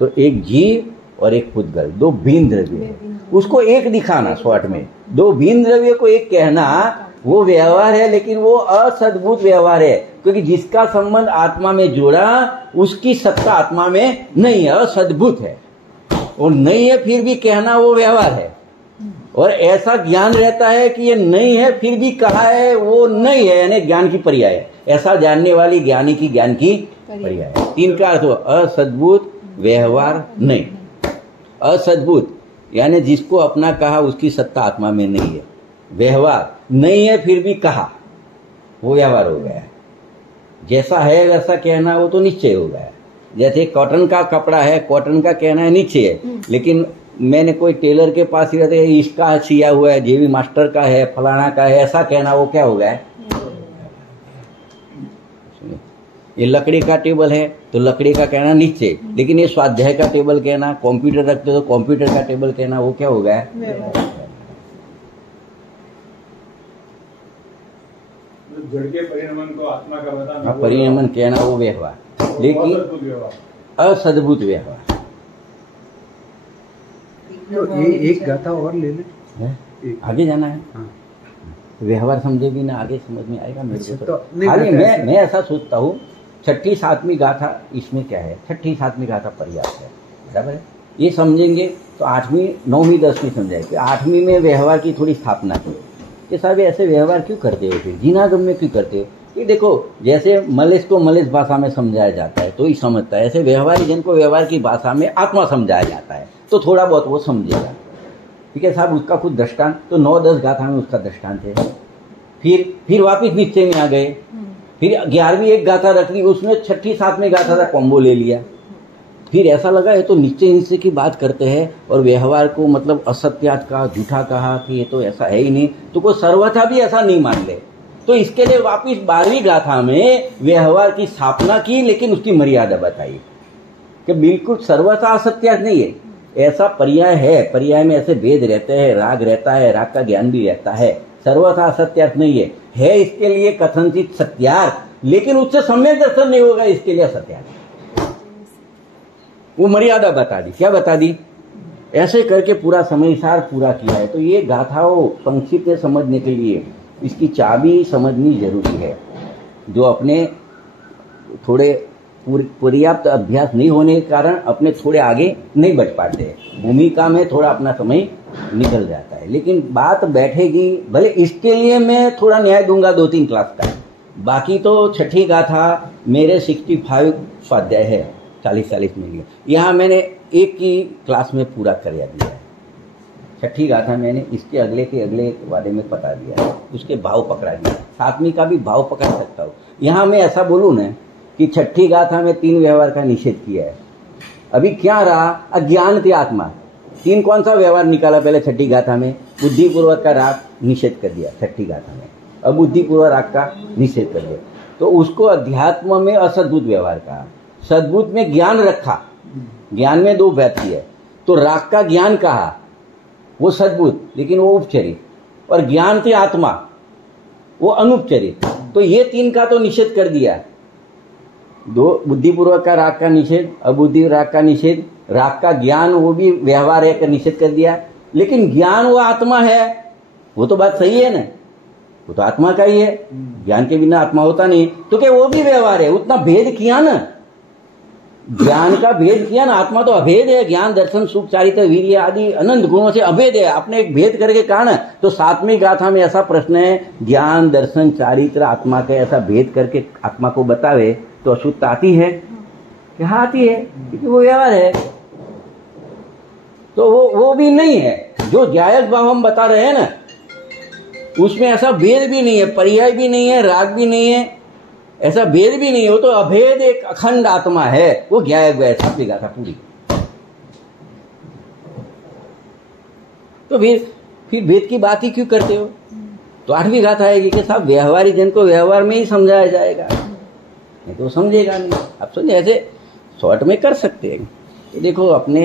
तो एक जीव और एक पुद्गल, दो भिन्न द्रव्य है, उसको एक दिखाना शॉर्ट में, दो भिन्न द्रव्य को एक कहना, वो व्यवहार है, लेकिन वो असद्भुत व्यवहार है, क्योंकि जिसका संबंध आत्मा में जोड़ा उसकी सत्ता आत्मा में नहीं है, असद्भुत है, और नहीं है फिर भी कहना वो व्यवहार है। और ऐसा ज्ञान रहता है कि ये नहीं है फिर भी कहा है वो नहीं है, यानी ज्ञान की पर्याय है। ऐसा जानने वाली ज्ञानी की ज्ञान की पर्याय है। 3 का अर्थ हो, असद्भुत व्यवहार नहीं, असद्भुत यानी जिसको अपना कहा उसकी सत्ता आत्मा में नहीं है, व्यवहार नहीं है फिर भी कहा, वो व्यवहार हो गया। जैसा है वैसा कहना वो तो निश्चय हो गया। जैसे कॉटन का कपड़ा है, कॉटन का कहना है निश्चय है, लेकिन मैंने कोई टेलर के पास ही रहते इसका सिया हुआ है, जेवी मास्टर का है, फलाना का है, ऐसा कहना वो क्या हो गया? ये लकड़ी का टेबल है तो लकड़ी का कहना निश्चय, लेकिन ये स्वाध्याय का टेबल कहना, कंप्यूटर रखते तो कंप्यूटर का टेबल कहना, वो क्या हो गया? जड़ के परिणमन को आत्मा का बताना, परिणमन कहना वो व्यवहार, लेकिन असद्भुत व्यवहार। तो ये एक गाथा और ले ले, आगे जाना है। व्यवहार समझे भी ना आगे समझ में आएगा मेरे को। खाली मैं ऐसा सोचता हूँ 6ठी 7वीं गाथा इसमें क्या है, 6ठी 7वीं गाथा पर्याप्त है, बराबर है। ये समझेंगे तो 8वीं 9वीं 10वीं समझाएंगे। 8वीं में व्यवहार की थोड़ी स्थापना की, ये साहब ऐसे व्यवहार क्यों करते हो, फिर जिनागम में क्यों करते हो? ये देखो जैसे मलेश को मलेश भाषा में समझाया जाता है तो ही समझता है, ऐसे व्यवहारी जन को व्यवहार की भाषा में आत्मा समझाया जाता है तो थोड़ा बहुत वो समझेगा। ठीक है साहब, उसका खुद दृष्टांत तो 9-10 गाथा में उसका दृष्टांत है। फिर वापिस निश्चय में आ गए, फिर 11वीं एक गाथा रख ली, उसमें 6ठी 7वीं गाथा का कॉम्बो ले लिया। फिर ऐसा लगा ये तो निश्चय की बात करते हैं और व्यवहार को मतलब असत्यात का झूठा कहा कि ये तो ऐसा है ही नहीं, तो कोई सर्वथा भी ऐसा नहीं मान ले। तो इसके लिए वापिस 12वीं गाथा में व्यवहार की स्थापना की, लेकिन उसकी मर्यादा बताई। कि बिल्कुल सर्वथा असत्य नहीं है, ऐसा पर्याय है, पर्याय में ऐसे भेद रहते हैं, राग रहता है, राग का ज्ञान भी रहता है, सर्वथा असत्यार्थ नहीं है इसके लिए कथनचित सत्यार्थ, लेकिन उससे सम्यक दर्शन नहीं होगा, इसके लिए असत्यार्थ। वो मर्यादा बता दी, क्या बता दी, ऐसे करके पूरा समय सार पूरा किया है। तो ये गाथाओं संक्षिप्त समझने के लिए इसकी चाबी समझनी जरूरी है। जो अपने थोड़े पर्याप्त अभ्यास नहीं होने के कारण अपने थोड़े आगे नहीं बढ़ पाते, भूमिका में थोड़ा अपना समय निकल जाता है। लेकिन बात बैठेगी, भले इसके लिए मैं थोड़ा न्याय दूंगा 2-3 क्लास का, बाकी तो छठी गाथा मेरे 65 स्वाध्याय है, 40-40 मिनट। यहाँ मैंने एक की क्लास में पूरा कर दिया है। छठी गाथा मैंने इसके अगले के अगले बारे में बता दिया है, उसके भाव पकड़ा दिया, 7वीं का भी भाव पकड़ सकता हूँ। यहाँ मैं ऐसा बोलूँ ना कि छठी गाथा में 3 व्यवहार का निषेध किया है। अभी क्या रहा, अज्ञान थी आत्मा, 3 कौन सा व्यवहार निकाला पहले छठी गाथा में, बुद्धिपूर्वक का राग निषेध कर दिया छठी गाथा में, अब बुद्धिपूर्वक राग का निषेध कर दिया। तो उसको अध्यात्म में असद्भुत व्यवहार कहा, सद्भुत में ज्ञान रखा, ज्ञान में 2 व्याप्ति है, तो राग का ज्ञान कहा, वो सद्भुत लेकिन वो उपचरित, और ज्ञान थी आत्मा, वो अनुपचरित। तो ये 3 का तो निषेध कर दिया, 2 बुद्धिपूर्वक का राग का निषेध, अबुद्धि राग का निषेध, राग का ज्ञान वो भी व्यवहार है का निषेध कर दिया। लेकिन ज्ञान वो आत्मा है, वो तो बात सही है ना, वो तो आत्मा का ही है, ज्ञान के बिना आत्मा होता नहीं। तो क्या वो भी व्यवहार है, उतना भेद किया ना, ज्ञान का भेद किया ना, आत्मा तो अभेद है, ज्ञान दर्शन सुख चारित्र वीर्य आदि अनंत गुणों से अभेद है, आपने एक भेद करके कहा ना। तो 7वीं गाथा में ऐसा प्रश्न है, ज्ञान दर्शन चारित्र आत्मा का ऐसा भेद करके आत्मा को बतावे तो अशुद्धता आती है कि हाँ आती है, क्योंकि वो व्यवहार है। तो वो भी नहीं है, जो जायज भाव हम बता रहे हैं ना, उसमें ऐसा भेद भी नहीं है, पर्याय भी नहीं है, राग भी नहीं है, ऐसा भेद भी नहीं है, वो तो अभेद एक अखंड आत्मा है, वो ज्ञायक है। 7वीं गाथा पूरी। तो फिर भेद की बात ही क्यों करते हो? तो 8वीं गाथा आएगी कि साहब व्यवहारी जन को व्यवहार में ही समझाया जाएगा, नहीं तो समझेगा नहीं। आप समझे, ऐसे शॉर्ट में कर सकते हैं। तो देखो, अपने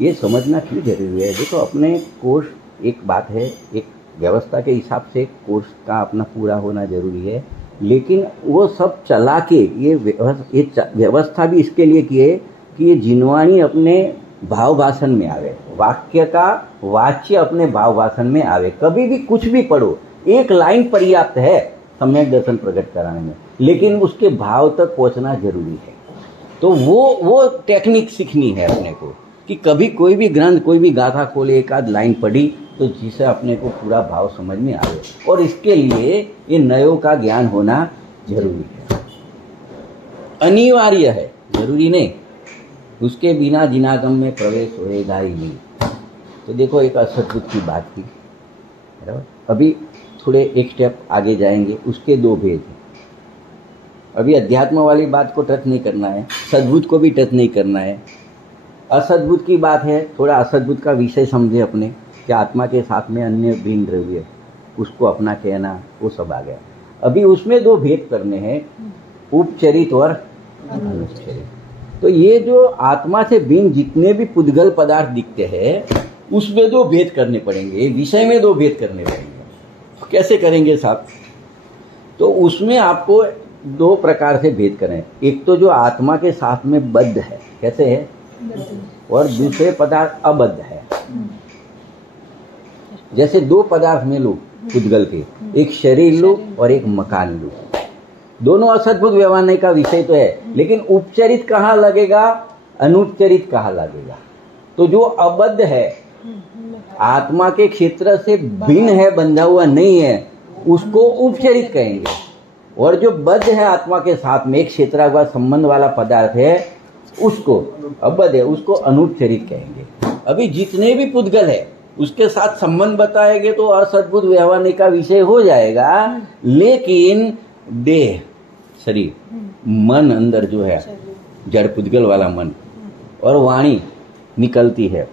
ये समझना क्यों जरूरी है, देखो अपने कोर्स एक बात है, एक व्यवस्था के हिसाब से कोर्स का अपना पूरा होना जरूरी है, लेकिन वो सब चला के ये व्यवस्था भी इसके लिए की है कि ये जिनवाणी अपने भाव भाषण में आवे, वाक्य का वाच्य अपने भाव भाषण में आवे। कभी भी कुछ भी पढ़ो, एक लाइन पर्याप्त है सम्यक दर्शन प्रकट कराने में, लेकिन उसके भाव तक पहुंचना जरूरी है। तो वो टेक्निक सीखनी है अपने को, कि कभी कोई भी ग्रंथ, कोई भी गाथा खोले, एक आध लाइन पढ़ी तो जिसे अपने को पूरा भाव समझ में आवे, और इसके लिए ये नयों का ज्ञान होना जरूरी है, अनिवार्य है, जरूरी नहीं, उसके बिना जिनागम में प्रवेश होएगा ही नहीं। तो देखो, एक असद्भुत की बात की, अभी थोड़े एक स्टेप आगे जाएंगे, उसके 2 भेद हैं। अभी अध्यात्म वाली बात को टच नहीं करना है, सद्भुत को भी टच नहीं करना है। असद्भुत की बात है, थोड़ा असद्भुत का विषय समझे अपने, कि आत्मा के साथ में अन्य भिन्न द्रव्य, उसको अपना कहना, वो सब आ गया। अभी उसमें 2 भेद करने हैं, उपचरित और अनुपचरित। तो ये जो आत्मा से भिन्न जितने भी पुद्गल पदार्थ दिखते हैं, उसमें 2 भेद करने पड़ेंगे, विषय में 2 भेद करने पड़ेंगे। तो कैसे करेंगे साहब? तो उसमें आपको 2 प्रकार से भेद करें। एक तो जो आत्मा के साथ में बद्ध है, कैसे है, और दूसरे पदार्थ अबद्ध है। जैसे 2 पदार्थ में लो पुद्गल के, एक शरीर लो और एक मकान लो, दोनों असद्भुत व्यवहार का विषय तो है, लेकिन उपचरित कहाँ लगेगा, अनुपचरित कहाँ लगेगा? तो जो अबद्ध है, आत्मा के क्षेत्र से भिन्न है, बंधा हुआ नहीं है, उसको उपचरित कहेंगे, और जो बद्ध है आत्मा के साथ में एक क्षेत्र का संबंध वाला पदार्थ है, उसको अबद्ध है, उसको अनुपचरित कहेंगे। अभी जितने भी पुद्गल है उसके साथ संबंध बताएंगे तो असद्भुत व्यवहार का विषय हो जाएगा, लेकिन देह, शरीर, मन अंदर जो है, जड़ पुद्गल वाला मन, और वाणी निकलती है,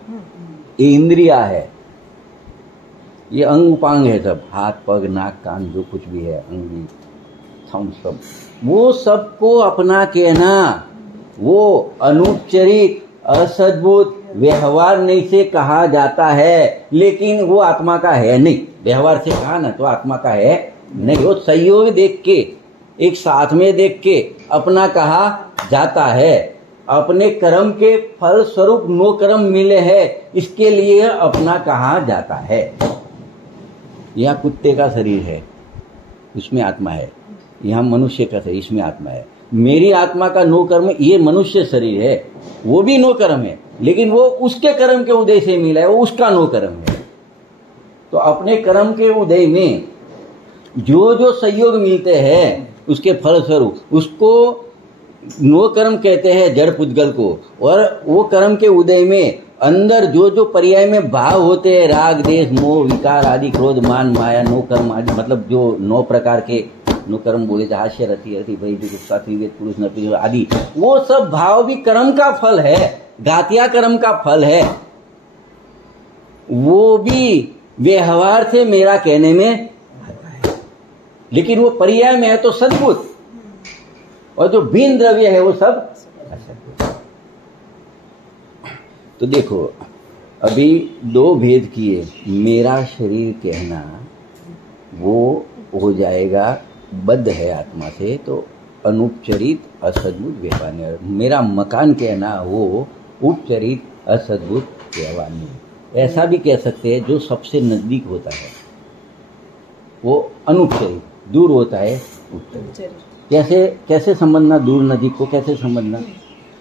ये इंद्रिया है, ये अंग उपांग है, सब हाथ पग नाक कान जो कुछ भी है, अंगी थम, सब वो सबको अपना कहना, वो अनुपचरित असद्भुत व्यवहार नहीं से कहा जाता है, लेकिन वो आत्मा का है नहीं। व्यवहार से कहा ना तो आत्मा का है नहीं। वो संयोग देख के, एक साथ में देख के अपना कहा जाता है। अपने कर्म के फल स्वरूप नो कर्म मिले हैं, इसके लिए अपना कहा जाता है। यहाँ कुत्ते का शरीर है, उसमें आत्मा है। यहाँ मनुष्य का शरीर, इसमें आत्मा है। मेरी आत्मा का नो कर्म, ये मनुष्य शरीर है, वो भी नो कर्म है, लेकिन वो उसके कर्म के उदय से मिला है, वो उसका नो कर्म है। तो अपने कर्म के उदय में जो जो संयोग मिलते हैं उसके फल स्वरूप, उसको नो कर्म कहते हैं जड़ पुद्गल को। और वो कर्म के उदय में अंदर जो जो पर्याय में भाव होते हैं, राग देश मोह विकार आदि, क्रोध मान माया, नो कर्म आदि, मतलब जो 9 प्रकार के नो कर्म बोले थे, हास्य रति रति भय गुस्सा त्रिवेद पुरुष नरपति आदि, वो सब भाव भी कर्म का फल है, घातिया कर्म का फल है। वो भी व्यवहार से मेरा कहने में आता है, लेकिन वो पर्याय में है तो सद्भुत, और जो बिन द्रव्य है वो सब असद्भुत। तो देखो अभी 2 भेद किए। मेरा शरीर कहना वो हो जाएगा बद्ध है आत्मा से, तो अनुपचरित असद्भुत व्यवहार। मेरा मकान कहना वो उपचरित असद्भुत व्यवहार नहीं। ऐसा भी कह सकते हैं जो सबसे नजदीक होता है वो अनुपचरित, दूर होता है उपचरित। कैसे कैसे समझना दूर नजदीक को, कैसे समझना?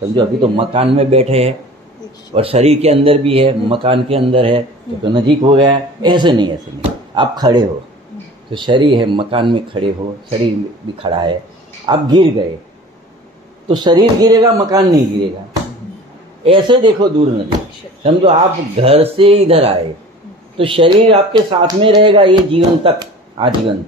समझो अभी तो मकान में बैठे हैं और शरीर के अंदर भी है, मकान के अंदर है तो नजदीक हो गया। ऐसे नहीं, ऐसे नहीं। आप खड़े हो तो शरीर है, मकान में खड़े हो, शरीर भी खड़ा है। आप गिर गए तो शरीर गिरेगा, मकान नहीं गिरेगा। ऐसे देखो दूर नजदीक। समझो आप घर से इधर आए तो शरीर आपके साथ में रहेगा ये जीवन तक, आजीवन,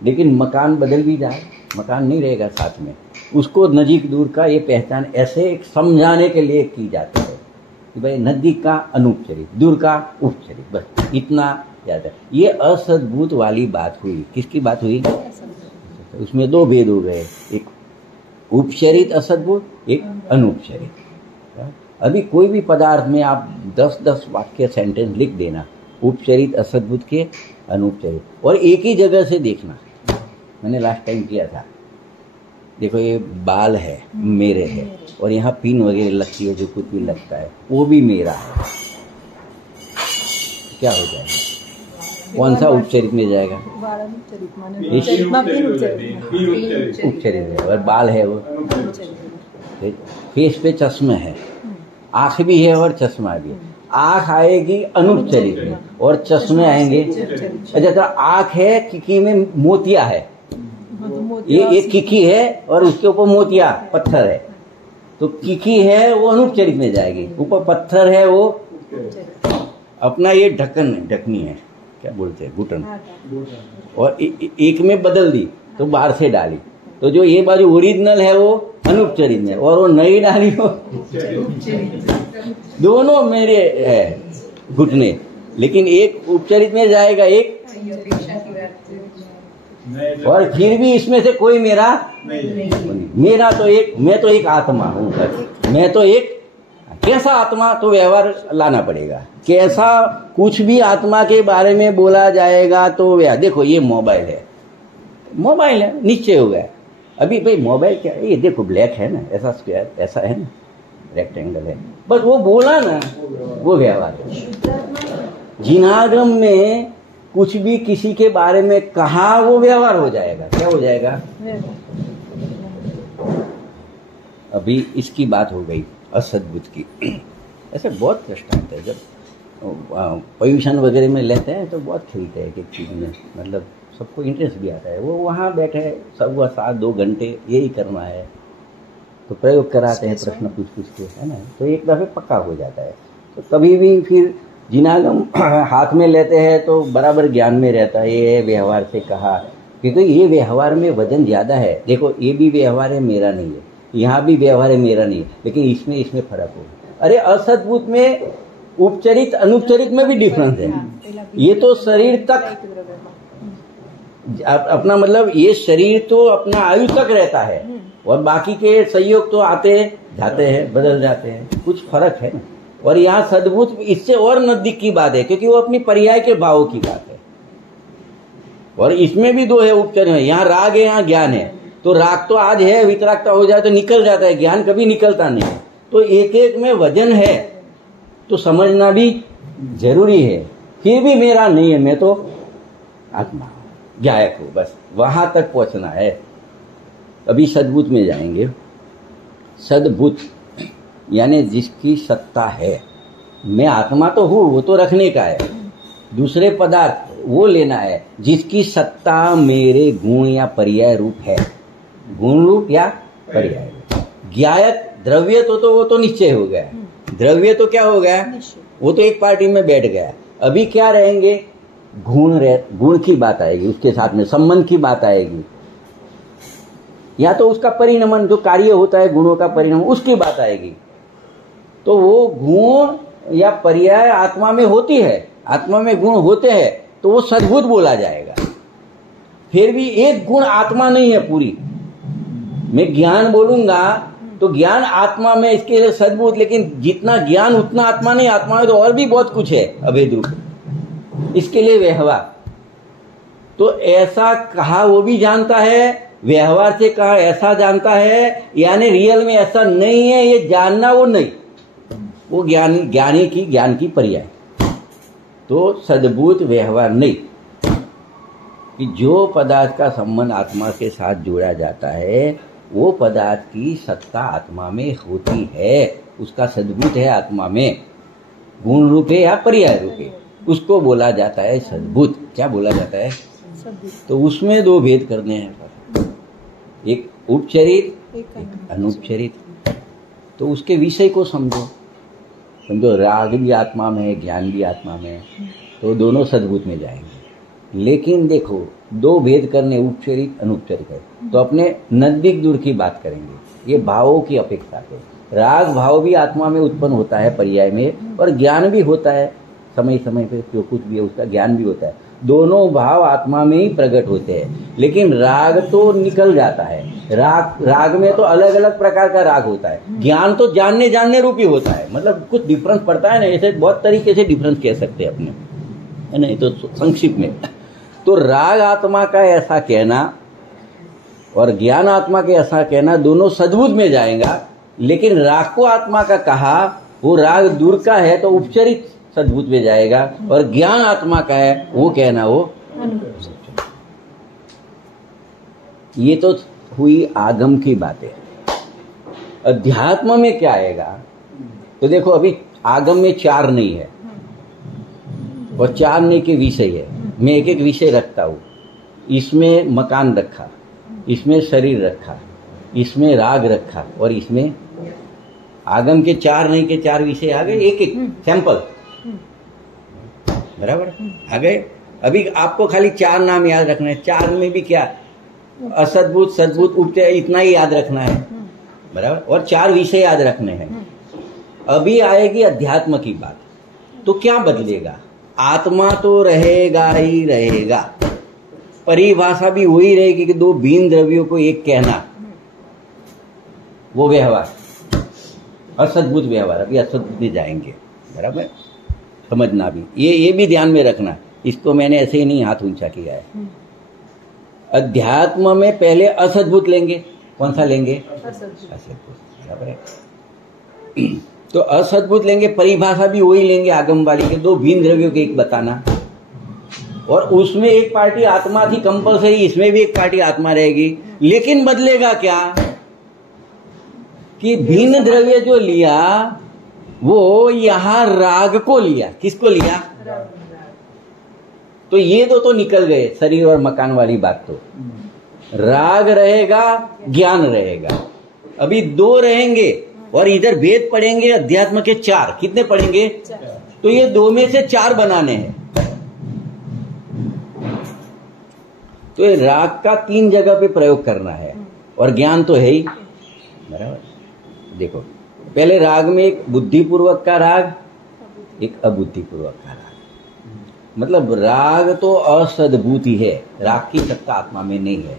लेकिन मकान बदल भी जाए, मकान नहीं रहेगा साथ में। उसको नजीक दूर का ये पहचान ऐसे एक समझाने के लिए की जाती है कि भाई नजदीक का अनुपचरित, दूर का उपचरित, बस इतना ज्यादा। ये असद्भुत वाली बात हुई। किसकी बात हुई? उसमें 2 भेद हो गए, एक उपचरित असद्भुत, एक अनुपचरित। अभी कोई भी पदार्थ में आप 10-10 वाक्य सेंटेंस लिख देना, उपचरित असद्भुत के, अनुपचरित, और एक ही जगह से देखना। मैंने लास्ट टाइम किया था। देखो ये बाल है, मेरे है, और यहाँ पिन वगैरह लगती है, जो कुछ भी लगता है वो भी मेरा है। क्या हो जाएगा? कौन सा उपचरित में जाएगा? उपचरित है। और बाल है वो, फेस पे चश्मा है, आंख भी है और चश्मा भी है। आंख आएगी अनुपचरित में और चश्मे आएंगे। अच्छा, तो आंख है, किकी में मोतिया है, ये एक किकी है और उसके ऊपर मोतिया पत्थर है, तो किकी है वो अनुपचरित में जाएगी। ऊपर पत्थर है वो अपना ये ढकनी है, क्या बोलते हैं, घुटन। और एक में बदल दी तो बाहर से डाली, तो जो ये बाजू ओरिजिनल है वो अनुपचरित में, और वो नई डाली हो दोनों मेरे है घुटने, लेकिन एक उपचरित में जाएगा, एक। और फिर भी इसमें से कोई मेरा नहीं। मेरा तो एक, मैं तो एक आत्मा हूँ। मैं तो एक कैसा आत्मा, तो व्यवहार लाना पड़ेगा। कैसा कुछ भी आत्मा के बारे में बोला जाएगा तो देखो ये मोबाइल है, मोबाइल है, निश्चय हो गया। अभी भाई मोबाइल क्या है? ये देखो ब्लैक है ना, ऐसा स्क्वायर, ऐसा है ना, रेक्टेंगल है, बस वो बोला ना, वो व्यवहार है। जिनागम में कुछ भी किसी के बारे में कहा, वो व्यवहार हो जाएगा। क्या हो जाएगा? अभी इसकी बात हो गई असद्भुत की। ऐसे बहुत दृष्टांत है। जब पोल्यूशन वगैरह में लेते हैं तो बहुत खेलते हैं एक चीज में, मतलब सबको इंटरेस्ट भी आता है। वो वहाँ बैठे सब 7-2 घंटे यही करना है, तो प्रयोग कराते हैं, प्रश्न पूछ के, है ना, तो एक दफे पक्का हो जाता है। तो कभी भी फिर जिनागम हाथ में लेते हैं तो बराबर ज्ञान में रहता है। ये व्यवहार से कहा, क्योंकि ये व्यवहार में वजन ज्यादा है। देखो ये भी व्यवहार है, मेरा नहीं है, यहाँ भी व्यवहार है, मेरा नहीं है, लेकिन इसमें फर्क हो। अरे असद्भुत में उपचरित अनुपचरित में भी डिफरेंस है। ये तो शरीर तक अपना, मतलब ये शरीर तो अपना आयु तक रहता है, और बाकी के संयोग तो आते जाते हैं, बदल जाते हैं, कुछ फर्क है ना। और यहाँ सद्भूत इससे और नजदीक की बात है, क्योंकि वो अपनी पर्याय के भावों की बात है। और इसमें भी दो है उपचर है, यहाँ राग है, यहाँ ज्ञान है। तो राग तो आज है, वितरागता हो जाए तो निकल जाता है, ज्ञान कभी निकलता नहीं। तो एक एक में वजन है, तो समझना भी जरूरी है। फिर भी मेरा नहीं है, मैं तो आत्मा गायक हूं, बस वहां तक पहुंचना है। अभी सद्भूत में जाएंगे। सद्भूत यानी जिसकी सत्ता है। मैं आत्मा तो हूं, वो तो रखने का है, दूसरे पदार्थ वो लेना है। जिसकी सत्ता मेरे गुण या पर्याय रूप है, गुण रूप या पर्याय रूप। ज्ञायक द्रव्य तो वो तो निश्चय हो गया, द्रव्य तो क्या हो गया, वो तो एक पार्टी में बैठ गया। अभी क्या रहेंगे, गुण की बात आएगी, उसके साथ में संबंध की बात आएगी, या तो उसका परिणमन जो कार्य होता है, गुणों का परिणमन, उसकी बात आएगी। तो वो गुण या पर्याय आत्मा में होती है, आत्मा में गुण होते हैं, तो वो सद्भूत बोला जाएगा। फिर भी एक गुण आत्मा नहीं है पूरी। मैं ज्ञान बोलूंगा तो ज्ञान आत्मा में, इसके लिए सद्भूत। लेकिन जितना ज्ञान उतना आत्मा नहीं, आत्मा में तो और भी बहुत कुछ है अभेद रूप, इसके लिए व्यवहार। तो ऐसा कहा वो भी जानता है, व्यवहार से कहा ऐसा जानता है, यानी रियल में ऐसा नहीं है, ये जानना वो नहीं, वो ज्ञान की पर्याय। तो सद्भूत व्यवहार नहीं, कि जो पदार्थ का संबंध आत्मा के साथ जोड़ा जाता है, वो पदार्थ की सत्ता आत्मा में होती है, उसका सद्भूत है आत्मा में, गुण रूप है या पर्याय रूप है, उसको बोला जाता है सद्भूत। क्या बोला जाता है? तो उसमें दो भेद करने हैं, एक उपचरित, एक अनुपचरित। तो उसके विषय को समझो, राग भी आत्मा में है, ज्ञान भी आत्मा में है, तो दोनों सद्भूत में जाएंगे। लेकिन देखो, दो भेद करने, उपचरित अनुपचरित है, तो अपने नजदीक दूर की बात करेंगे। ये भावों की अपेक्षा है। राग भाव भी आत्मा में उत्पन्न होता है पर्याय में, और ज्ञान भी होता है समय समय पे, जो कुछ भी है उसका ज्ञान भी होता है। दोनों भाव आत्मा में ही प्रकट होते हैं। लेकिन राग तो निकल जाता है, राग में तो अलग अलग प्रकार का राग होता है। ज्ञान तो जानने रूपी होता है, मतलब कुछ डिफरेंस पड़ता है ना, ऐसे बहुत तरीके से डिफरेंस कह सकते हैं अपने, है नहीं तो संक्षिप्त में। तो राग आत्मा का ऐसा कहना और ज्ञान आत्मा के ऐसा कहना दोनों सद्भूत में जाएगा। लेकिन राग को आत्मा का कहा, वो राग दूर का है तो उपचरित सद्भूत में जाएगा, और ज्ञान आत्मा का है वो कहना वो। ये तो हुई आगम की बातें। अध्यात्म में क्या आएगा? तो देखो, अभी आगम में चार नहीं है और चार नहीं के विषय है। मैं एक एक विषय रखता हूं, इसमें मकान रखा, इसमें शरीर रखा, इसमें राग रखा, और इसमें आगम के चार नहीं के चार विषय आ गए, एक एक सैंपल बराबर आ गए। अभी आपको खाली चार नाम याद रखना है। चार में भी क्या, असद्भूत, सद्भूत, उपचय, इतना ही याद रखना है बराबर, और चार विषय याद रखने हैं। अभी आएगी अध्यात्म की बात, तो क्या बदलेगा? आत्मा तो रहेगा ही रहेगा, परिभाषा भी वही रहेगी कि दो भिन्न द्रव्यों को एक कहना, वो व्यवहार, असद्भुत व्यवहार। अभी असद्भुत में जाएंगे बराबर, समझना भी, ये भी ध्यान में रखना। इसको मैंने ऐसे ही नहीं हाथ ऊंचा किया है। अध्यात्म में पहले असद्भुत लेंगे। कौन सा लेंगे? असद्भुत, बराबर है। तो असद्भुत लेंगे, परिभाषा भी वही लेंगे आगम वाली के, दो भिन्न द्रव्यों के एक बताना, और उसमें एक पार्टी आत्मा थी कंपलसरी, इसमें भी एक पार्टी आत्मा रहेगी। लेकिन बदलेगा क्या कि भिन्न द्रव्य जो लिया वो यहां राग को लिया। किसको लिया? तो ये दो तो निकल गए, शरीर और मकान वाली बात। तो राग रहेगा, ज्ञान रहेगा, अभी दो रहेंगे, और इधर भेद पढ़ेंगे अध्यात्म के चार। कितने पढ़ेंगे? तो ये दो में से चार बनाने हैं। तो ये राग का तीन जगह पे प्रयोग करना है, और ज्ञान तो है ही बराबर। देखो, पहले राग में एक बुद्धिपूर्वक का राग, एक अबुद्धिपूर्वक का राग। मतलब राग तो असद्भूत ही है, राग की सत्ता आत्मा में नहीं है।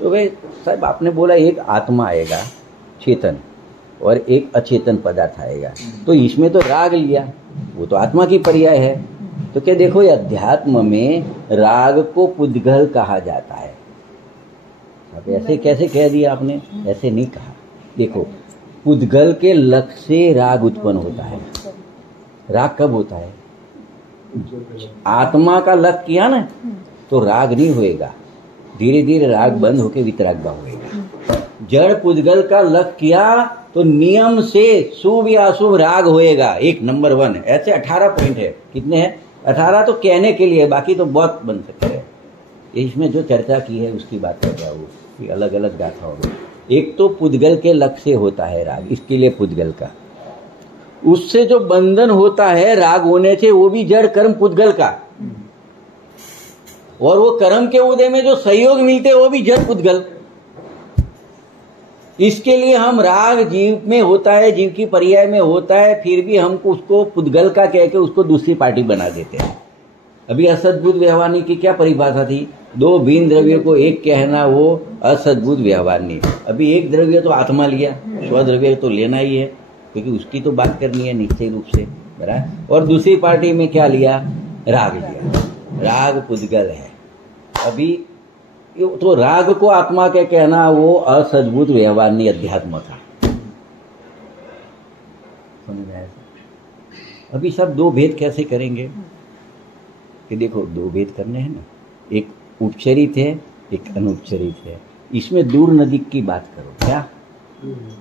तो वे साहब आपने बोला एक आत्मा आएगा, चेतन, और एक अचेतन पदार्थ आएगा। तो इसमें तो राग लिया, वो तो आत्मा की पर्याय है। तो क्या देखो, ये अध्यात्म में राग को पुद्गल कहा जाता है। अब ऐसे कैसे कह दिया आपने? ऐसे नहीं कहा। देखो, पुद्गल के लक से राग उत्पन्न होता है। राग कब होता है? आत्मा का लक किया ना तो राग नहीं होएगा, धीरे धीरे राग बंद होके वितराग भाव होएगा। जड़ पुद्गल का लक किया तो नियम से शुभ या अशुभ राग होएगा। एक नंबर 1 ऐसे 18 पॉइंट है। कितने हैं? 18 तो कहने के लिए, बाकी तो बहुत बन सकते हैं। इसमें जो चर्चा की है उसकी बात कर रहा हूँ, अलग अलग गाथाओं में। एक तो पुद्गल के लक से होता है राग, इसके लिए पुद्गल का। उससे जो बंधन होता है राग होने से, वो भी जड़ कर्म पुद्गल का। और वो कर्म के उदय में जो सहयोग मिलते हैं वो भी जड़ पुद्गल। इसके लिए हम राग जीव में होता है, जीव की पर्याय में होता है, फिर भी हमको उसको पुद्गल का कह के उसको दूसरी पार्टी बना देते हैं। अभी असद्भुत व्यवहारणी की क्या परिभाषा थी? 2 भिन्न द्रव्य को एक कहना, वो असद्भुत व्यवहारणी। अभी एक द्रव्य तो आत्मा लिया, स्वद्रव्य तो लेना ही है, क्योंकि उसकी तो बात करनी है निश्चय रूप से, बराबर। और दूसरी पार्टी में क्या लिया? राग लिया। राग पुद्गल है। अभी तो राग को आत्मा के कहना, वो असद्भुत व्यवहारणी अध्यात्म था। समझ आया? अभी सब 2 भेद कैसे करेंगे? कि देखो, 2 भेद करने हैं ना, एक उपचरित है, एक अनुपचरित है। इसमें दूर नदीक की बात करो क्या?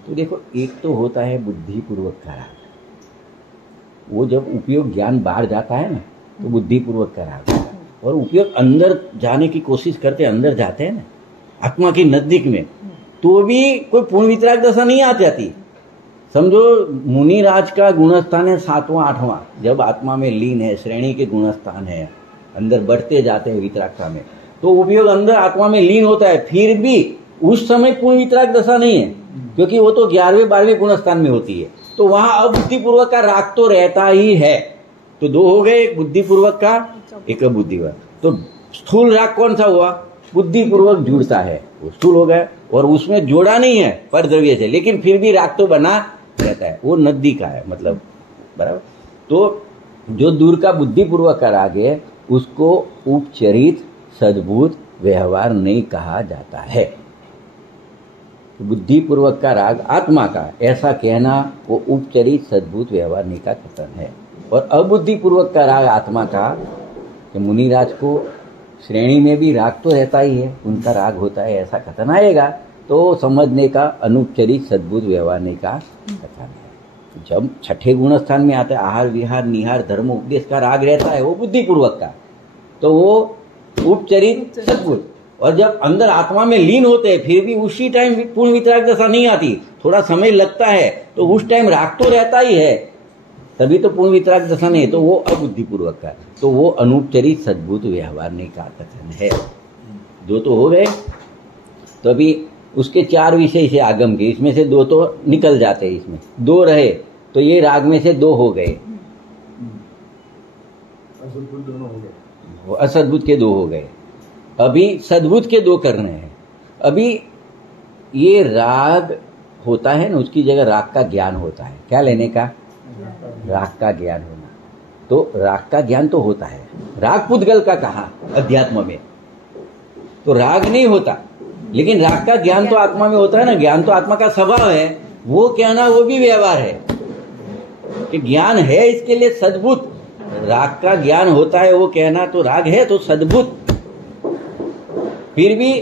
तो देखो, एक तो होता है बुद्धिपूर्वक का राग। वो जब उपयोग ज्ञान बाहर जाता है ना तो बुद्धिपूर्वक का राग होता है। और उपयोग अंदर जाने की कोशिश करते, अंदर जाते हैं ना आत्मा के नजदीक में, तो भी कोई पूर्ण वितराग दशा नहीं आ जाती। समझो, मुनिराज का गुणस्थान है 7वां 8वां, जब आत्मा में लीन है, श्रेणी के गुणस्थान है, अंदर बढ़ते जाते हैं वितरागता में, तो उपयोग अंदर आत्मा में लीन होता है। फिर भी उस समय पूर्ण वितराग दशा नहीं है, क्योंकि वो तो 11वें 12वें गुणस्थान में होती है। तो वहां अबुद्धिपूर्वक का राग तो रहता ही है। तो 2 हो गए, एक बुद्धिपूर्वक का, एक अबुद्धिपूर्वक। तो स्थूल राग कौन सा हुआ? बुद्धिपूर्वक जुड़ता है, वो स्थूल हो गया। और उसमें जोड़ा नहीं है पर द्रव्य से, लेकिन फिर भी राग तो बना रहता है, वो नदी का है, मतलब बराबर। तो जो दूर का बुद्धिपूर्वक का राग है उसको उपचरित सद्भुत व्यवहार नहीं कहा जाता है। बुद्धिपूर्वक का राग आत्मा का, ऐसा कहना वो उपचरित सद्भुत व्यवहार नहीं का कथन है। और अबुद्धिपूर्वक का राग आत्मा का, तो मुनिराज को श्रेणी में भी राग तो रहता ही है, उनका राग होता है, ऐसा कथन आएगा तो समझने का अनुपचरित सद्भुत व्यवहार नहीं का कथन है। जब 6ठे गुण स्थान में आता है आहार विहार निहार धर्म उपदेश का राग रहता है, वो बुद्धिपूर्वक का, तो वो उपचरित सद्भुत। और जब अंदर आत्मा में लीन होते हैं फिर भी उसी टाइम पूर्ण वितराग दशा नहीं आती, थोड़ा समय लगता है, तो उस टाइम राग तो रहता ही है, तभी तो पूर्ण वितराग दशा नहीं, तो वो अबुद्धिपूर्वक का, तो वो अनुपचरित सद्भुत व्यवहार नहीं का कथन है। 2 तो हो गए। तो अभी उसके 4 विषय से आगम के, इसमें से 2 तो निकल जाते हैं, इसमें 2 रहे, तो ये राग में से 2 हो गए, असद्भुत के 2 हो गए। अभी सद्भुत के 2 करने हैं। अभी ये राग होता है ना, उसकी जगह राग का ज्ञान होता है। क्या लेने का? राग का ज्ञान होना। तो राग का ज्ञान तो होता है, राग पुद्गल का कहा अध्यात्म में, तो राग नहीं होता, लेकिन राग का ज्ञान तो आत्मा में होता है ना। ज्ञान तो आत्मा का स्वभाव है, वो कहना वो भी व्यवहार है कि ज्ञान है, इसके लिए सद्भुत राग का ज्ञान होता है, वो कहना तो राग है तो सद्भुत। फिर भी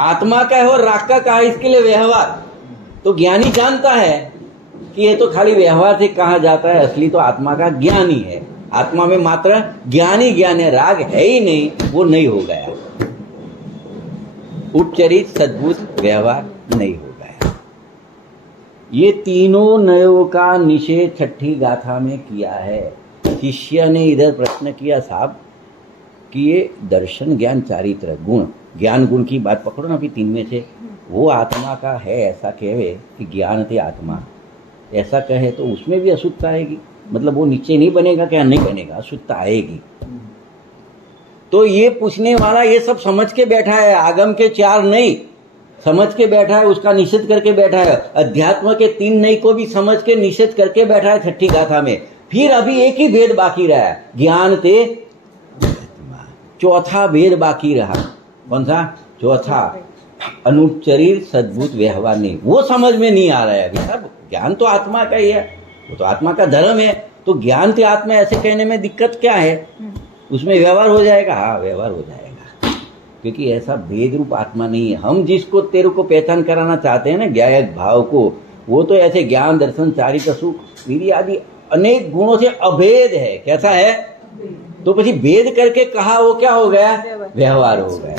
आत्मा का है और राग का कहा, इसके लिए व्यवहार। तो ज्ञानी जानता है कि ये तो खाली व्यवहार से कहा जाता है, असली तो आत्मा का ज्ञान ही है। आत्मा में मात्र ज्ञान ही ज्ञान है, राग है ही नहीं, वो नहीं हो गया, उपचरित सद्भुत व्यवहार नहीं हो गया। ये तीनों नयों का निषेध 6ठी गाथा में किया है। शिष्य ने इधर प्रश्न किया, साहब कि ये दर्शन ज्ञान चारित्र गुण, ज्ञान गुण की बात पकड़ो ना, अभी 3 में से वो आत्मा का है, ऐसा कहे कि ज्ञान थे आत्मा, ऐसा कहे तो उसमें भी अशुद्धता आएगी, मतलब वो नीचे नहीं बनेगा, क्या नहीं बनेगा, अशुद्धता आएगी। तो ये पूछने वाला ये सब समझ के बैठा है, आगम के 4 नहीं, समझ के बैठा है, उसका निषेध करके बैठा है। अध्यात्म के 3 नई को भी समझ के निषेध करके बैठा है छठी गाथा में। फिर अभी एक ही भेद बाकी रहा है, ज्ञान ते चौथा भेद बाकी रहा। कौन सा? चौथा, अनुपचरित सद्भुत व्यवहार नहीं, वो समझ में नहीं आ रहा है अभी। सब ज्ञान तो आत्मा का ही है, वो तो आत्मा का धर्म है, तो ज्ञान ते आत्मा ऐसे कहने में दिक्कत क्या है? उसमें व्यवहार हो जाएगा। हाँ, व्यवहार हो जाएगा, क्योंकि ऐसा भेद रूप आत्मा नहीं है। हम जिसको तेरे को पहचान कराना चाहते हैं ना, ज्ञायक भाव को, वो तो ऐसे ज्ञान दर्शन चारित्र सुख वीर्य आदि अनेक गुणों से अभेद है। कैसा है? तो પછી भेद करके कहा, वो क्या हो गया? व्यवहार हो गया।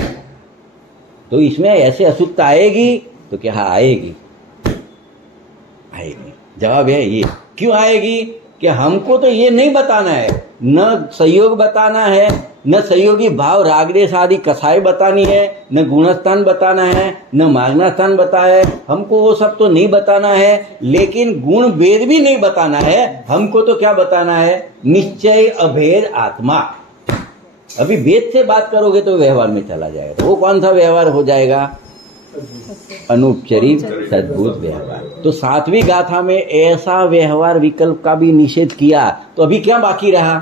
तो इसमें ऐसे अशुद्धता आएगी तो क्या? हाँ, आएगी, आएगी। जवाब है ये। क्यों आएगी? कि हमको तो ये नहीं बताना है, न संयोग बताना है, न संयोगी भाव रागदेश आदि कसाई बतानी है, न गुणस्थान बताना है, न मागना स्थान बताया है। हमको वो सब तो नहीं बताना है, लेकिन गुण भेद भी नहीं बताना है। हमको तो क्या बताना है? निश्चय अभेद आत्मा। अभी भेद से बात करोगे तो व्यवहार में चला जाएगा। तो वो कौन सा व्यवहार हो जाएगा? अनुपचरित सद्भुत व्यवहार। तो 7वीं गाथा में ऐसा व्यवहार विकल्प का भी निषेध किया, तो अभी क्या बाकी रहा?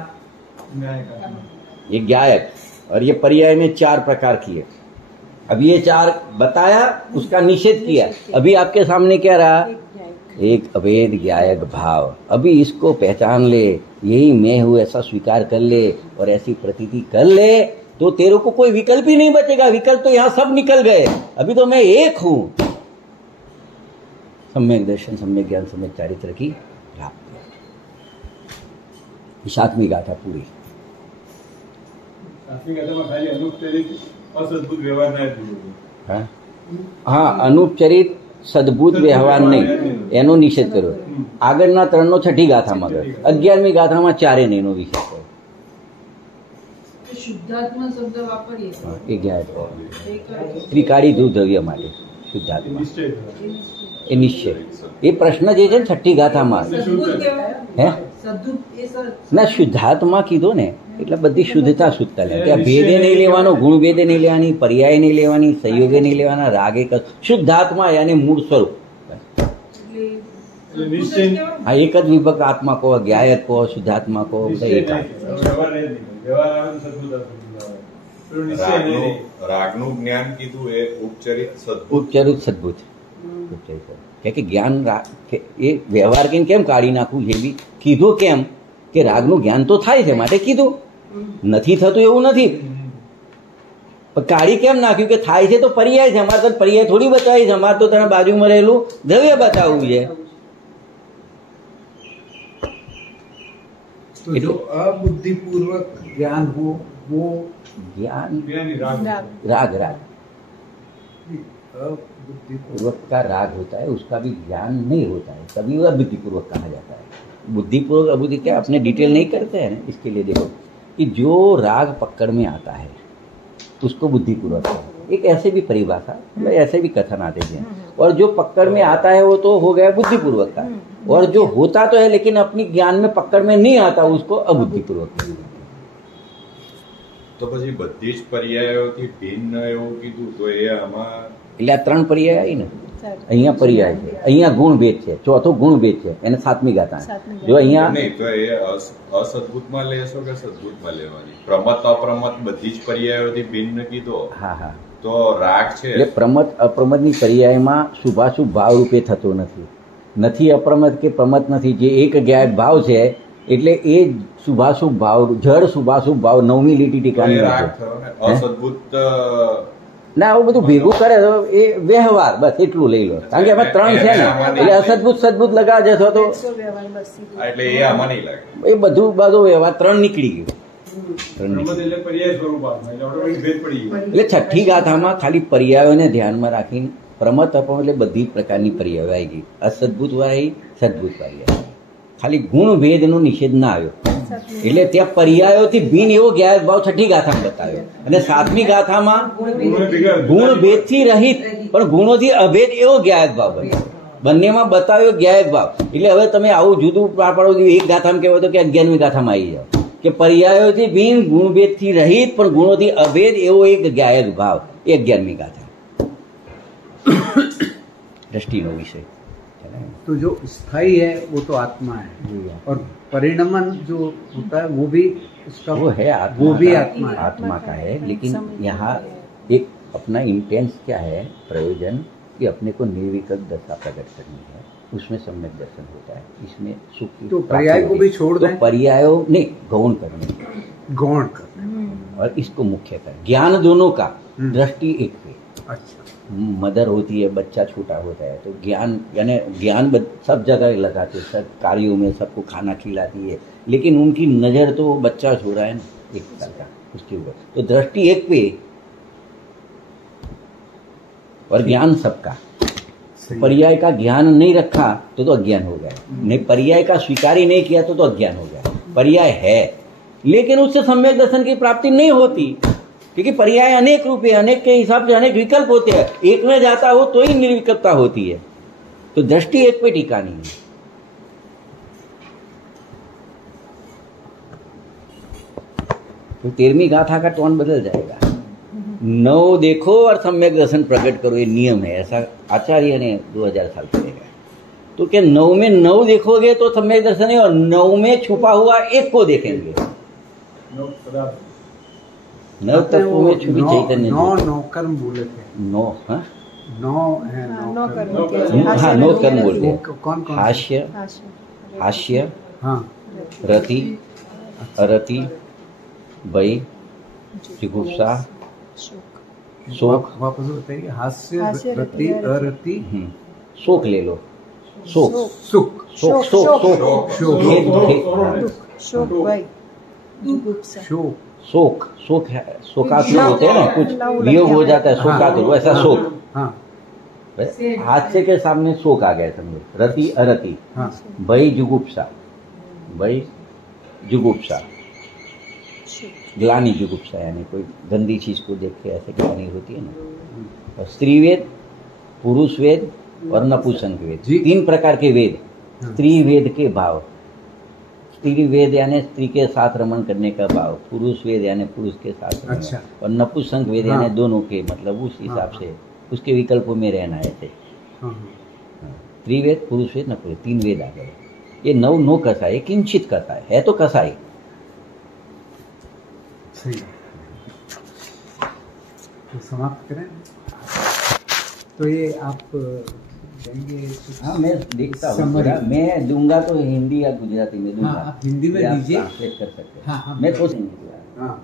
ये ज्ञायक, और ये पर्याय में 4 प्रकार किए। अभी ये 4 बताया, उसका निषेध किया। अभी आपके सामने क्या रहा? एक अभेद ज्ञायक भाव। अभी इसको पहचान ले, यही मैं हूं ऐसा स्वीकार कर ले और ऐसी प्रतीति कर ले, तो तेरे को कोई विकल्प ही नहीं बचेगा। विकल्प तो यहां सब निकल गए। अभी तो मैं एक हूं। सम्यक दर्शन, सम्यक ज्ञान, सम्यक चारित्र की प्राप्ति। 7वीं गाथा पूरी। 7वीं गाथा में खाली अनुपचरित असद्भुत व्यवहार नहीं। हाँ, अनुपचरित सद्भुत व्यवहार નહીં, એનો નિષેધ કર્યો। આગળના 3નો 6ठी ગાથામાં ગયો। 11મી ગાથામાં 4 નહીંનો વિષય કર્યો। શુદ્ધાત્મા શબ્દ વાપરીએ એ જ્ઞાત ત્રિકાળી ધ્રુવ દ્રવ્ય માટે શુદ્ધાત્મા એ નિશ્ચય। એ પ્રશ્ન જે છે ને 6ठी ગાથામાં હે ના શુદ્ધાત્મા કીધો ને, એટલે બધી શુદ્ધતા શુદ્ધતા લે। ત્યાં ભેદે નહીં લેવાનો, ગુણ ભેદે નહીં લેવાની, પર્યાય નહીં લેવાની, સંયોગે નહીં લેવાના, રાગે શુદ્ધાત્મા यानी મૂળ સ્વરૂપ। હા, એક જ વિભક્ત આત્મા કહો, જ્ઞાયક કહો, શુદ્ધાત્મા કહો, રાગનું જ્ઞાન કીધું એ ઉપચરિત સદ્ભુત। કે જ્ઞાન એ વ્યવહાર કહીને કેમ કાઢી નાખવું છે? બી કીધું કેમ? કે રાગનું જ્ઞાન તો થાય છે માટે કીધું, નથી થતું એવું નથી। કાઢી કેમ નાખ્યું? કે થાય છે તો પર્યાય છે। અમારે તો પર્યાય થોડી બતાવી છે, અમારે તો તેના બાજુમાં રહેલું દ્રવ્ય બતાવવું છે। तो जो अबुद्धिपूर्वक ज्ञान हो वो ज्ञान राग राग अबुद्धिपूर्वक का राग होता है, उसका भी ज्ञान नहीं होता है, तभी वह बुद्धिपूर्वक कहा जाता है। बुद्धिपूर्वक अबुद्धि क्या अपने डिटेल नहीं करते हैं। इसके लिए देखो कि जो राग पकड़ में आता है उसको बुद्धिपूर्वक है। एक ऐसे भी परिभाषा, ऐसे भी कथन आते हैं। और जो पकड़ में आता है वो तो हो गया बुद्धिपूर्वक का, और जो होता तो है लेकिन अपनी ज्ञान में पकड़ में नहीं आता उसको अबुद्धिपूर्वक। तो પછી બધી જ પર્યાયોથી ભિન્ન એવું કીધું, તો એ આમાં એટલે આ 3 પર્યાય આવી ને, અહીંયા પર્યાય છે, અહીંયા ગુણ ભેદ છે, ચોથો ગુણ ભેદ છે, એને 7મી ગાથા। જો અહીંયા નહીં તો એ અસદ્ભુતમાં લેશો કે સદ્ભુતમાં લેવાની? પ્રમત અપ્રમત બધી જ પર્યાયોથી ભિન્ન કીધો। હા હા, તો રાગ છે એટલે પ્રમત અપ્રમતની પર્યાયમાં શુભાશુભ ભાવ રૂપે થતો નથી। અપ્રમત કે પ્રમત નથી, જે એક જ્ઞાયક ભાવ છે એટલે એ શુભાશુભ ભાવ, જળ શુભાશુભ ભાવ 9મી લીટી ટીકાની અસદ્ભુત ના, આવું બધું ભેગું કરે તો એ વ્યવહાર, બસ એટલું લઈ લો। કારણ કે આમાં 3 છે ને, એટલે અસદ્ભુત સદ્ભુત લગાવે છે તો એટલે એ આમાં નહીં લાગે। એ બધું વ્યવહાર 3 નીકળી ગયું। એટલે 6ઠી ગાથામાં ખાલી પર્યાયોને ધ્યાનમાં રાખીને પ્રમત અપમ એટલે બધી પ્રકારની પર્યાયો આવી ગઈ। અસદ્ભુત વાળી, સદ્ભુત પર્યાય, ખાલી ગુણ ભેદનો નિષેધ ના આવ્યો। એટલે ત્યાં પર્યાયોથી ભિન્ન એવો જ્ઞાયક ભાવ 6ઠી ગાથામાં બતાવ્યો, અને 7મી ગાથામાં ગુણ ભેદથી રહિત પણ ગુણોથી અભેદ એવો જ્ઞાયક ભાવ બન્યો। બંનેમાં બતાવ્યો જ્ઞાયક ભાવ। એટલે હવે તમે આવું જુદું પાડો, એક ગાથામાં કહેવાય તો કે 11મી ગાથામાં આવી જાઓ કે પર્યાયોથી ભિન્ન ગુણભેદથી રહિત પણ ગુણોથી અભેદ એવો એક જ્ઞાયક ભાવ, એ 11મી ગાથા। दृष्टिनो विषय है ना। तो जो स्थायी है वो तो आत्मा है, और परिणमन जो होता है वो भी उसका वो है आत्मा, वो भी का, आत्मा है। आत्मा का है। लेकिन यहाँ एक अपना इंटेंस क्या है, प्रयोजन कि अपने को निर्विकल्प दशा प्रकट करनी है, उसमें सम्यक दर्शन होता है। इसमें सुख की तो पर्याय को भी छोड़ दें, तो पर्यायों नहीं गौण करने, गौण करने और इसको मुख्य कर ज्ञान दोनों का, दृष्टि एक पे। अच्छा, मदर होती है, बच्चा छोटा होता है तो ज्ञान यानी ज्ञान सब जगह लगाते, सब कार्यों में सबको खाना खिलाती है, लेकिन उनकी नज़र तो बच्चा सो रहा है ना 1 साल का, उसके ऊपर तो दृष्टि एक पे और ज्ञान सबका। पर्याय का ज्ञान नहीं रखा तो अज्ञान हो गया, नहीं पर्याय का स्वीकार ही नहीं किया तो अज्ञान हो गया। पर्याय है लेकिन उससे सम्यक दर्शन की प्राप्ति नहीं होती, क्योंकि पर्याय अनेक रूप है, अनेक के हिसाब से अनेक विकल्प होते हैं, एक में जाता हो तो ही निर्विकल्पता होती है। तो दृष्टि एक पे टिका नहीं है। तो 13वीं गाथा का टोन बदल जाएगा। 9 देखो और सम्यक दर्शन प्रकट करो, ये नियम है, ऐसा आचार्य ने 2000 साल पहले कहा। तो क्या 9 में 9 देखोगे तो सम्यक दर्शन है, और 9 में छुपा हुआ एक को देखेंगे। 9 तत्वों में छुपी चैतन्य। 9 कर्म बोले थे, 9 हाँ 9 है, 9 हाँ 9 कर्म बोलते हैं। कौन कौन? हास्य, हाँ, रति, अरति, भय, जिगुप्सा, शोक। वापस बताइए। हास्य, रति, अरति, शोक ले लो, शोक, सुख, शोक, शोक, शोक, शोक, भय, जुगुप्सा, शोक, शोक, शोक है, शोकातुर होते हैं ना, कुछ वियोग हो जाता है, शोकातुर, वैसा शोक। हाँ, हास्य के सामने शोक आ गया समझो। रति, अरति, हाँ, भय, जुगुप्सा, भय, जुगुप्सा, ग्लानि जुगुप्सा, यानी कोई गंदी चीज को देख के ऐसे ग्लानि होती है ना। और स्त्री वेद, पुरुष वेद और नपुंसक वेद, 3 प्रकार के वेद। स्त्री वेद के भाव, स्त्री वेद यानी स्त्री के साथ रमण करने का भाव, पुरुष वेद यानी पुरुष के साथ रमण, अच्छा। और नपुंसक वेद यानी दोनों के, मतलब उस हिसाब से उसके विकल्पों में रहना है। स्त्री वेद, पुरुष वेद, नपुंसक, 3 वेद आ गए। ये 9 कसा है, किंचित कसा है तो कसा है। सही। तो समाप्त करें। तो ये आप देंगे? हाँ मैं देखता हूँ, मैं दूंगा तो हिंदी या गुजराती में दूंगा। हाँ, आप हिंदी में दीजिए, ट्रांसलेट कर सकते हैं। हाँ, मैं तो हिंदी। हाँ।